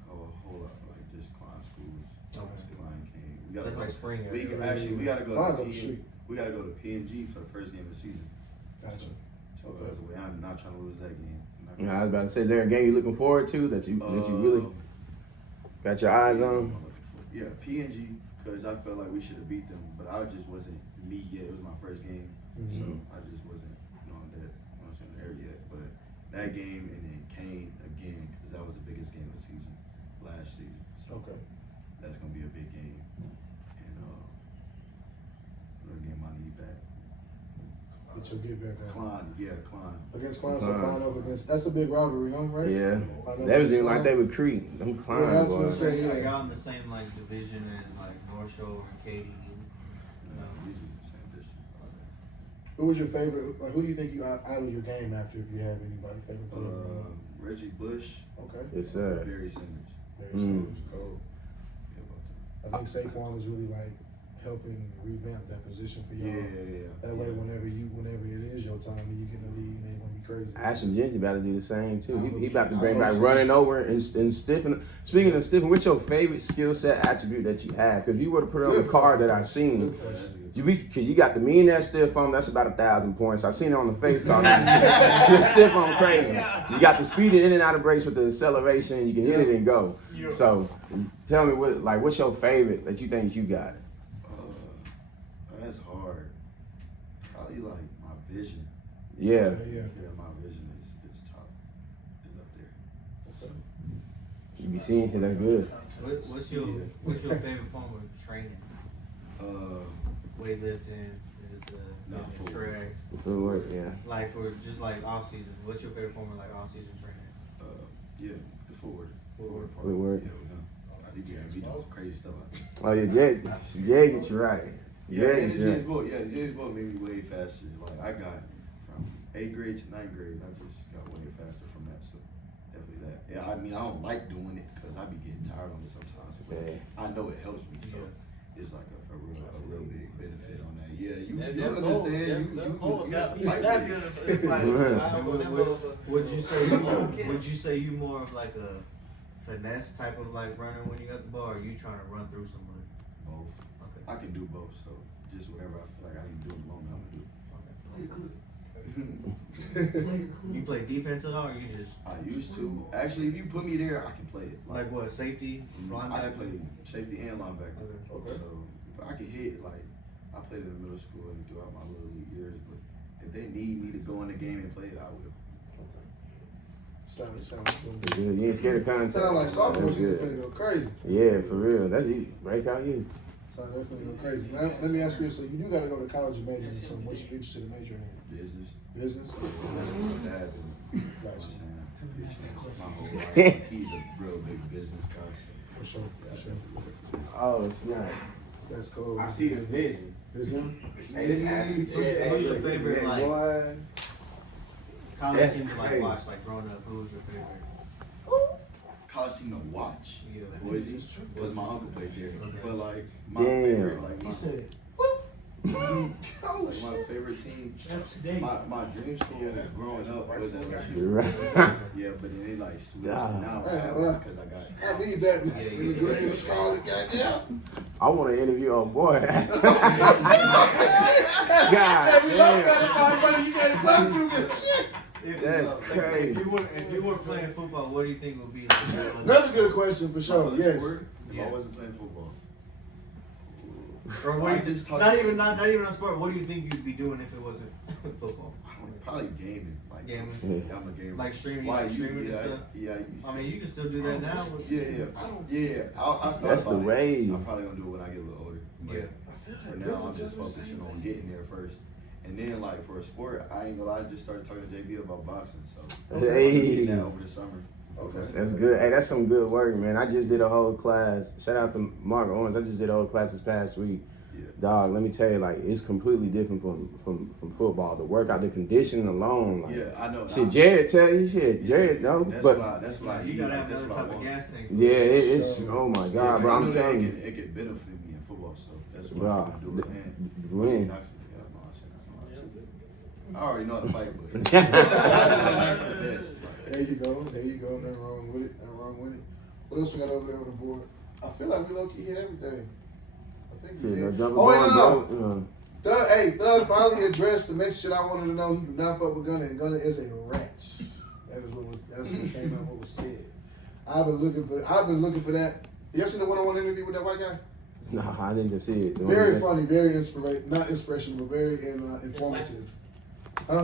a whole lot, like just Klein schools. Klein King. We gotta That's go. like spring. We gotta go Klein's to on the street. We gotta go to PNG for the first game of the season. Gotcha. So I'm not trying to lose that game. I was about to say, is there a game you looking forward to that you really got your eyes on? Yeah, PNG, because I felt like we should have beat them, but I just wasn't me yet. It was my first game, so I just wasn't there yet. But that game and then Kane again, because that was the biggest game of the season last season. So that's gonna be a big game, and I'm gonna get my knee back. Get your get back on. Klein. Against Klein, so Klein up against. That's a big rivalry, huh? Right? Yeah. They was even like they would Creek. Them Klein Yeah, that's what I'm boys. saying. Like Yeah. y'all in the same like division as like North Shore and Katy. Who was your favorite? Like, who do you think you idol your game after? If you have anybody favorite player? Reggie Bush. Okay. Yes, sir. Barry Sanders. Very cool. I think Saquon is really like helping revamp that position for y'all. Yeah. That way, whenever it is your time and you get in the league, it ain't gonna be crazy. Ashton Genty about to do the same too. He about to I bring hope back so. running over and stiffen. Speaking of stiffen, what's your favorite skill set attribute that you have? Because if you were to put it on the card that I seen, because you got the mean that stiff arm, that's about 1,000 points. I seen it on the face card. The stiff arm crazy. You got the speed in and out of breaks with the acceleration. You can hit it and go. So tell me what's your favorite that you think you got? That's hard. Probably like my vision. Yeah. My vision is top. Is up there. You be seeing shit, that's good. What's your favorite form of training? Weightlifting, is it the track? Footwork, yeah. Like for just like off season, what's your favorite form of like off season training? The forward. Footwork. I think we do some crazy stuff. Oh yeah, Jay gets you right. James Bolt made me way faster. Like I got from 8th grade to 9th grade, I just got way faster from that. So definitely that. Yeah, I mean I don't like doing it because I be getting tired on it sometimes. But I know it helps me. So it's like a real big benefit on that. Yeah, you understand. Would you say you more of like a finesse type of like runner when you got the ball, or are you trying to run through somebody? Both. Okay. I can do both. So just whatever I feel like I can do in the moment, I'm gonna do. You play defense at all, or you just? I used to. Actually, if you put me there, I can play it. Like what, safety, linebacker? I can play safety and linebacker. Okay. So I can hit. Like I played in the middle school and throughout my little league years. But if they need me to go in the game and play it, I will. Sounds good. You ain't scared of contact. Sound like sophomore That's is good. gonna go crazy. Yeah, for real. That's easy. Break out you. Sound definitely go crazy. Now, let me ask you this: so you do got to go to college and major in something. What you interested in majoring in? Business. Business. That's my dad. Gotcha. My whole life, he's a real big business guy. For sure. Oh, snap. That's cool. I see the vision. Is him? Hey, this Ashley. Who's your favorite, like, boy? college team to like watch, like growing up? Who's your favorite? College team to watch. Yeah. Boise, because my uncle played there. But like my Damn. favorite, like He my, said, like my favorite team. That's today. My dream school growing up was LSU. Right. Yeah, but then they like switched. Nah. Now I have one because I got. I need that in the green scarlet, goddamn. I want to interview our boy. God Hey, we love damn. that, buddy. You gotta clap through this shit. That's crazy. If you weren't playing football, what do you think would be? Like, That's a good question for sure. Yes. If I wasn't playing football. Or what I do you, just talked not to- even on sport. What do you think you'd be doing if it wasn't football? Probably gaming. Like Gaming? Yeah, I'm a gamer. Like streaming, Why like streaming and stuff. Yeah. I mean, you can still do that now. With, Yeah. I That's the wave. I'm probably gonna do it when I get a little older. But Yeah. for now, I'm just focusing on getting there first. And then, like, for a sport, I ain't gonna lie, I just started talking to JB about boxing. So, Hey. now over the summer. Okay. That's good. Hey, that's some good work, man. I just did a whole class. Shout out to Mark Owens. I just did a whole class this past week. Yeah. Dog, let me tell you, like, it's completely different from football. The workout, the conditioning alone. Like, Yeah, I know. shit, Jarrett tell you shit. Jarrett, no, That's but what I you need. gotta have That's another what I type of want. gas tank. yeah, it's oh my god, bro. I I'm know that telling you, it could benefit me in football, so that's what Bro, I'm gonna do. And win. knocks me out. No, I said that. I already know how to fight, but There you go. Nothing wrong with it. What else we got over there on the board? I feel like we low key hit everything. I think we shit, no did. jumping Oh wait, ball, no. Thug finally addressed the message that I wanted to know. He do not fuck with Gunna, and Gunna is a rat. That's what came out. What was said. I've been looking for that. You ever seen the one-on-one interview with that white guy? No, I didn't just see it. Very funny, very not inspirational, but very informative.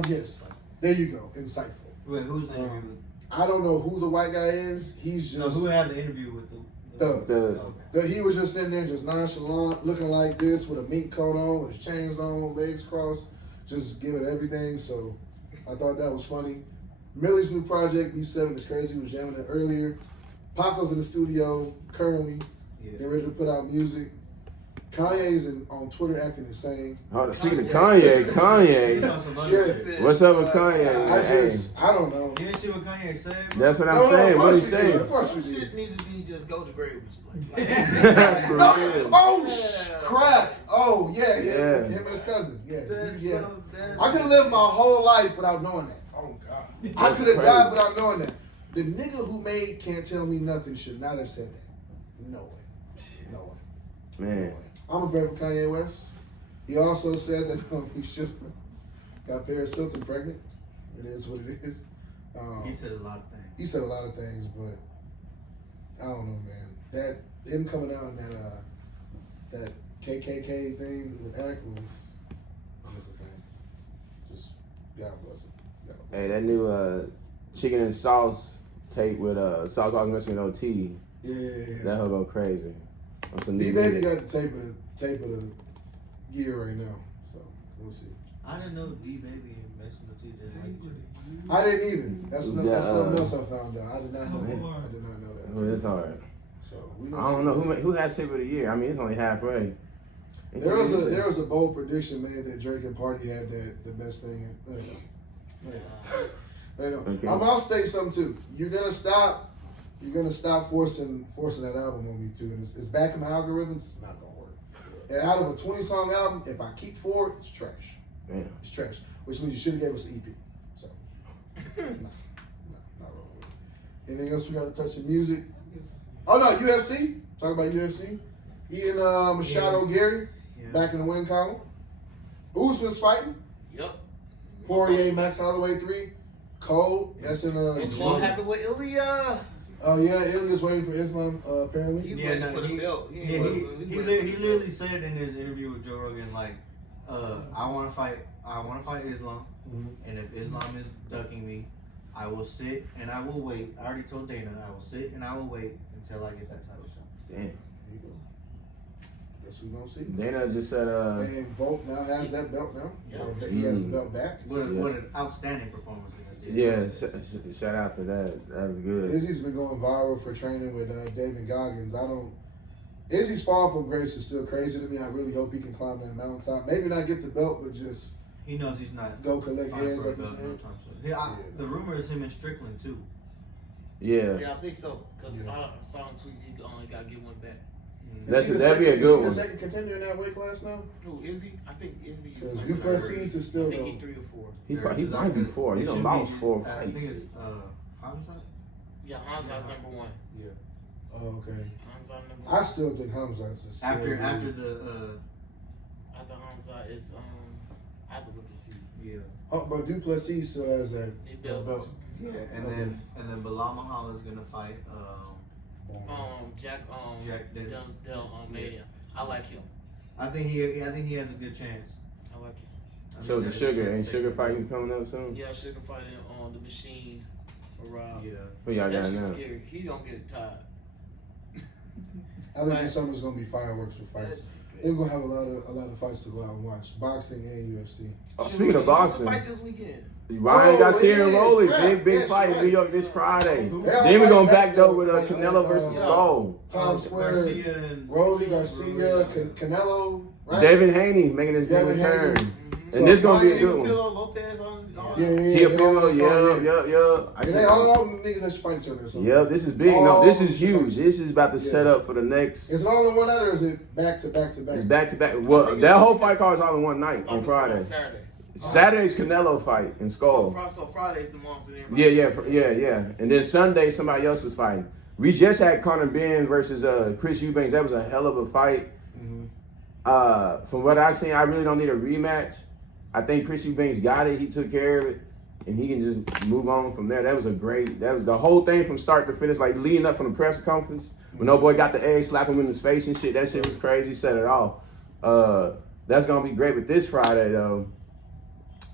Yes. There you go. Insightful. Wait, who's the interview with? I don't know who the white guy is. He's just No, who had the interview with the? Thug. Okay. He was just sitting there, just nonchalant, looking like this with a mink coat on, with his chains on, legs crossed. just giving everything. So I thought that was funny. Millie's new project, B7 is crazy. We was jamming it earlier. Paco's in the studio currently, getting ready to put out music. Kanye's on Twitter acting insane. Oh, speaking of Kanye. Yeah. What's up with Kanye? I don't know. You didn't see what Kanye said? Bro? That's what I'm saying. What he saying? Of course Some we did. shit needs to be just go to grave with you. For real. Oh, crap. Oh, yeah. Him and his cousin. Yeah. I could have lived my whole life without knowing that. Oh God. I could have died without knowing that. The nigga who made Can't Tell Me Nothing should not have said that. No way. No way. Man. I'm a brave for Kanye West. He also said that he should have got Paris Hilton pregnant. It is what it is. He said a lot of things. He said a lot of things, but I don't know, man. That him coming out in that KKK thing with Eric was just the same. Just God bless him. God bless Hey, him. that new chicken and sauce tape with sauce was missing OT. Yeah. That hoe go crazy. On some new D-Baby music. got the tape of the year right now, so we'll see. I didn't know D-Baby mentioned the TJ. I didn't either. That's something else I found out. I did not know Oh, that. Lord. I did not know that. Oh, it's hard. So we I don't know who has tape of the year. I mean, it's only halfway. There was a bold prediction made that Drake and Party had the best thing. Okay. I'm also saying something too. You're gonna stop forcing that album on me too. And it's back in my algorithms. It's not gonna work. And out of a 20-song album, if I keep 4, it's trash. Man. It's trash. Which means you should have gave us an EP. So, no, not wrong with it. Anything else we got to touch in music? Oh no, UFC. Talk about UFC. Ian Machado Gary back in the win column. Usman's fighting. Yep. Poirier, Max Holloway 3. Cole. That's in What's going to happen with Ilya? Oh yeah, Ilya's waiting for Islam apparently. He's waiting for the belt. He literally said in his interview with Joe Rogan, like, I want to fight Islam, and if Islam is ducking me, I will sit and I will wait. I already told Dana I will sit and I will wait until I get that title shot. Damn. There you go. Guess we gonna see. Dana just said, And Volk now has that belt now. Yeah. Or he has the belt back. What an outstanding performance he did. yeah, shout out to that. That was good. Izzy's been going viral for training with David Goggins. Izzy's fall from grace is still crazy to me. I really hope he can climb that mountaintop. Maybe not get the belt, but just He knows he's not go collect fighting heads for a like you belt said. no time soon. The rumor is him and Strickland too. Yeah. Yeah, I think so. Because I saw him tweet he only got to get one back. That'd be a good one. Is he the second contender in that weight class now? Who, Izzy? I think Izzy is Because like Duplessis is still I think though. he 3 or 4. He might be 4. He done lost 4 I fights. think it's Hamza. Yeah, Hamza's number 1. Oh, okay. Hamza number 1. I still think Hamza is still After really- after the After Hamza is I have to look and see. yeah. Oh, but Duplessis still has that He built belt. Yeah, and then Bilal Muhammad's gonna fight Jack Del Almeida. I like him. I think he has a good chance. I like him. So the Sugar fighting coming up soon? Yeah, Sugar fighting on the machine. Around. Yeah. Who y'all That got shit's now? scary. He don't get tired. I think this summer's gonna be fireworks for fights. They're gonna have a lot of fights to go out and watch, boxing and UFC. Oh, speaking of boxing, Fight this weekend. Ryan got Sierra it is. Rolly. Right. Big Yes, fight in right. New York this Friday. They all Then we're fight going back back though though, with like, Canelo versus yeah. Skull. Times Square, Garcia and Rolly Garcia, Canelo, right? David Haney making his big David return. Haney. And this gonna be a good one. Philo Lopez on. Yeah. Teofimo, Yeah, they yeah. all niggas that should fight each other. So. Yep, this is big. No, this is huge. This is about to set up for the next. Is it all in one night or is it back to back to back? It's back to back. Well, that whole fight card is all in one night on Friday. Saturday. Saturday's Canelo fight in Skull. So Friday's the monster. Yeah. And then Sunday somebody else was fighting. We just had Conor Ben versus Chris Eubanks. That was a hell of a fight. From what I've seen, I really don't need a rematch. I think Chris Eubanks got it. He took care of it, and he can just move on from there. That was the whole thing from start to finish, like leading up from the press conference. When no boy got the egg, slap him in his face and shit. That shit was crazy. Set it off. That's gonna be great. But this Friday though,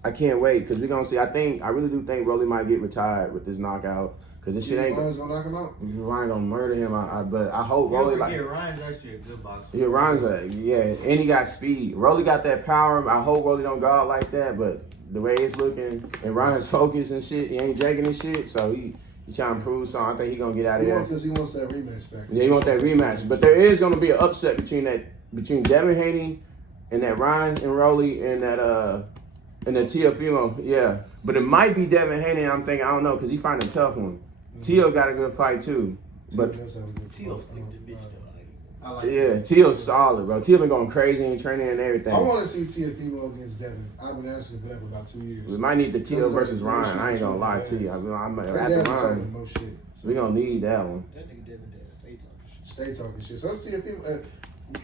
I can't wait because we're gonna see. I really do think Rolly might get retired with this knockout. Cause this shit ain't. Ryan's gonna knock him out. Ryan gonna murder him. But I hope Rolly like. Ryan's actually a good boxer. Yeah, Ryan's and he got speed. Rolly got that power. I hope Rolly don't go out like that. But the way it's looking, and Ryan's focused and shit, he ain't drinking and shit. So he trying to prove something. I think he gonna get out of there. Because he wants that rematch back. Yeah, he wants that rematch. But there is gonna be an upset between Devin Haney and that Ryan and Rolly and that Teofimo. Yeah, but it might be Devin Haney. I'm thinking I don't know because he find a tough one. Teo got a good fight too, but Teo slick the bitch though. I like Teo's solid, bro. Teo been going crazy in training and everything. I want to see Teofimo against Devin. I've been asking for that for about 2 years. We might need the Teo versus Ryan. I ain't gonna lie to you. I'm after Ryan. We gonna need that one. That nigga Devin Dad stay talking shit. Stay talking shit. So Teofimo,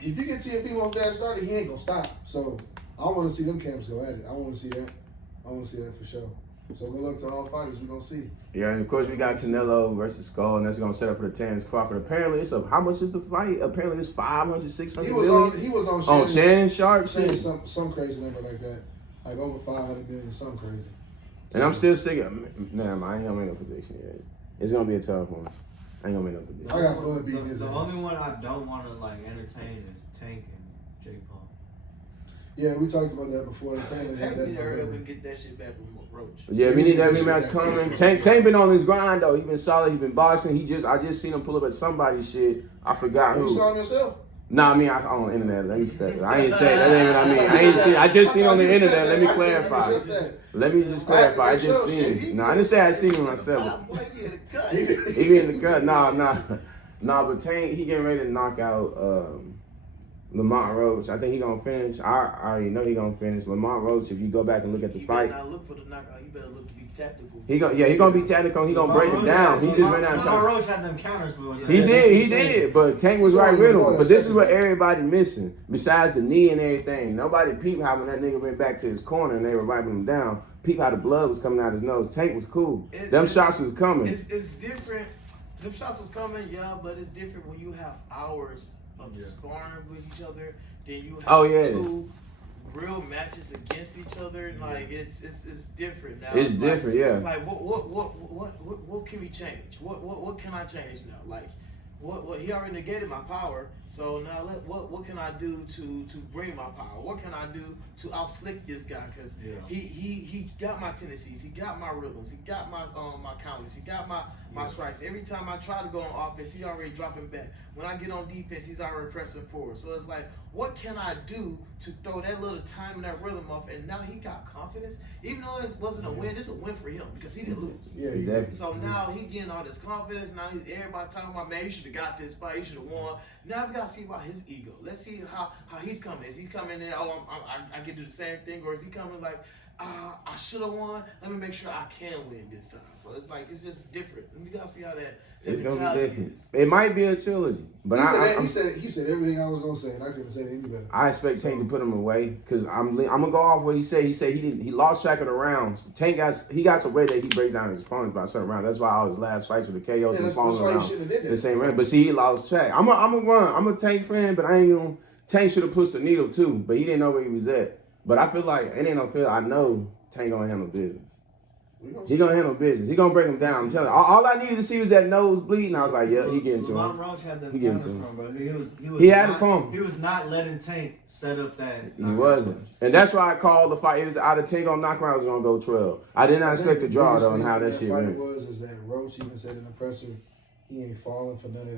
if you get Teofimo dad started, he ain't gonna stop. So I want to see them camps go at it. I want to see that. I want to see that for sure. So good luck to all fighters. We're gonna see. Yeah, and of course we got Canelo versus Skull, and that's gonna set up for the Terrence Crawford. Apparently, how much is the fight? Apparently, it's 500, 600 million. He was on Shannon Sharpe. Some crazy number like that, like over 500 million, something crazy. And I'm still sticking. Nah, I ain't gonna make no prediction yet. It's gonna be a tough one. I ain't gonna make no prediction. I got Bud beating his The ass. only one I don't want to like entertain is Tank and Jake Paul. Yeah, we talked about that before. Apparently, Tank had need that to hurry up November. and get that shit back with Roach. Yeah, we need that rematch coming. Tank been on his grind though. He been solid. He been boxing. I just seen him pull up at somebody's shit. I forgot You who. saw him yourself? Nah, I mean on the internet. Let me say. I ain't say that. Ain't what I mean. I ain't seen. I just seen on the internet. Let me clarify. Let me just clarify. I just seen him. No, I didn't say I seen him myself. He be in the cut. Nah. But Tank, he getting ready to knock out Lamont Rhodes. I think he gonna finish. I already know he gonna finish. Lamont Rhodes, if you go back and look at the fight, better not look for the knockout. You better look to be tactical. he gonna be tactical. He gonna break it down. He just ran out of time. Roach had them counters for him. He did. But Tank was right with him. But this is what everybody missing. Besides the knee and everything, nobody peeped how when that nigga went back to his corner and they were wiping him down. Peep how the blood was coming out his nose. Tank was cool. Them shots was coming. It's different. Them shots was coming, yeah, but it's different when you have hours of sparring with each other. Then you have two real matches against each other. Like it's different now. It's different, yeah. Like what can we change? What can I change now? Like what he already negated my power. So now what can I do to bring my power? What can I do to outslick this guy? Because he got my tendencies, he got my rhythms, he got my counters, he got my strikes. Every time I try to go on offense, he already dropping back. When I get on defense, he's already pressing forward. So it's like, what can I do to throw that little time and that rhythm off? And now he got confidence. Even though it wasn't a win, it's a win for him because he didn't lose. Yeah, exactly. So now he getting all this confidence. Now everybody's talking about, man, you should have got this fight. You should have won. Now we got to see about his ego. Let's see how he's coming. Is he coming in, I can do the same thing? Or is he coming like, I should have won. Let me make sure I can win this time. So it's like, it's just different. We got to see how that it's gonna be different. is. It might be a trilogy, but he said everything I was gonna say, and I couldn't say it any better. I expect Tank to put him away because I'm gonna go off what he said. He said he lost track of the rounds. Tank got some way that he breaks down his opponents by a certain round. That's why all his last fights with the KOs been falling around the same round. But see, he lost track. I'm a Tank fan, but I ain't gonna. Tank should have pushed the needle too, but he didn't know where he was at. But I feel like it ain't no feel. I know Tank gonna handle business. He gonna handle business. He gonna break him down. I'm telling you. All I needed to see was that nose bleeding. I was like, yeah, he getting to him. Roach had them He getting counters to him. from, bro. He had it for him. He was not letting Tank set up that. He wasn't. And that's why I called the fight. It was out of 10 on knockout, it was gonna go 12. I did not expect the draw though and how that shit went. Was that Roach even said in the presser, he ain't falling for none of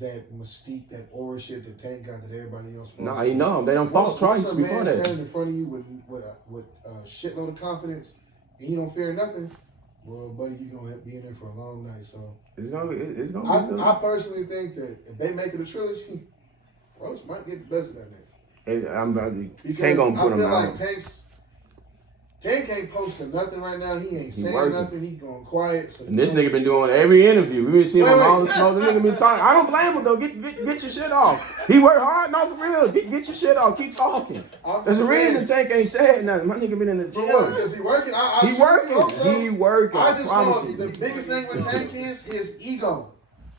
that mystique, that aura shit that Tank got that everybody else falls. No, he know him. They don't fall twice before man that. standing in front of you with a shitload of confidence and you don't fear nothing, well, buddy, you're gonna be in there for a long night. So it's gonna be good. I personally think that if they make it a trilogy, Roach might get the best of that nigga. Tank gonna put him out. I feel like Tank ain't posting nothing right now. He ain't saying nothing. He going quiet. So and this nigga been doing every interview. We been seeing him all the smoke. The nigga been talking. I don't blame him though. Get your shit off. He worked hard. Not for real. Get your shit off. Keep talking. There's a reason Tank ain't saying nothing. My nigga been in the gym. Is he working? He working. He working. I just know the biggest thing with Tank is his ego.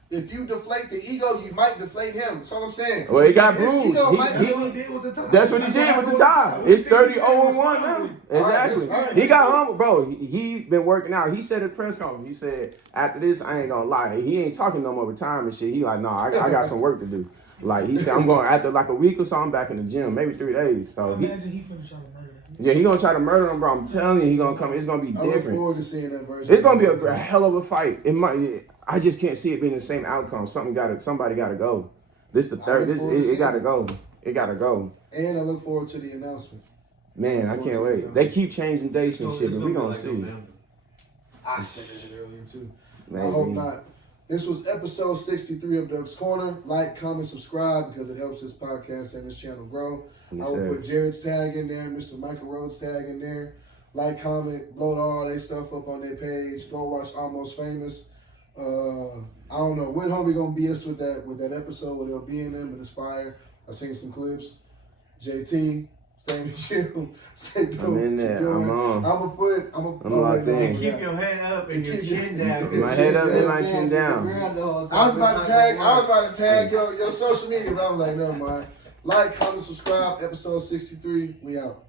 if you deflate the ego, you might deflate him. That's all I'm saying. Well, he got His bruised. ego He- might- That's what he did with the tie. That's what he did with the tie. It's 30-0-1 now. Exactly. All right, He got humble, bro. He been working out. He said at the press conference, he said, after this, I ain't gonna lie. He ain't talking no more retirement shit. He like, no, I got some work to do. Like, he said, I'm going, after like a week or so, I'm back in the gym, maybe 3 days. So he, Imagine he finna try to murder him. yeah, he gonna try to murder him, bro. I'm telling you, he gonna come. It's gonna be I look different. forward to seeing that version. It's gonna be a hell of a fight. It might. I just can't see it being the same outcome. Somebody gotta go. This the third. It gotta go. It gotta go. And I look forward to the announcement. Man, I can't wait. They keep changing dates and shit, but we gonna see. I said that shit earlier too. Maybe. I hope not. This was episode 63 of Doug's Corner. Like, comment, subscribe because it helps this podcast and this channel grow. Yes, I will sir. put Jarrett's tag in there, Mr. Micah Rhodes tag in there. Like, comment, blow all their stuff up on their page. Go watch Almost Famous. I don't know when homie gonna be us with that episode where they'll be in them, but it's fire. I've seen some clips. JT, stay in the chill. Stay doing I'm in what there. you're I'm doing. on. I'm locked in. Keep your head up and your chin down. My head up and my chin down. I was about to tag your social media, but I was like, never mind. Like, comment, subscribe. Episode 63. We out.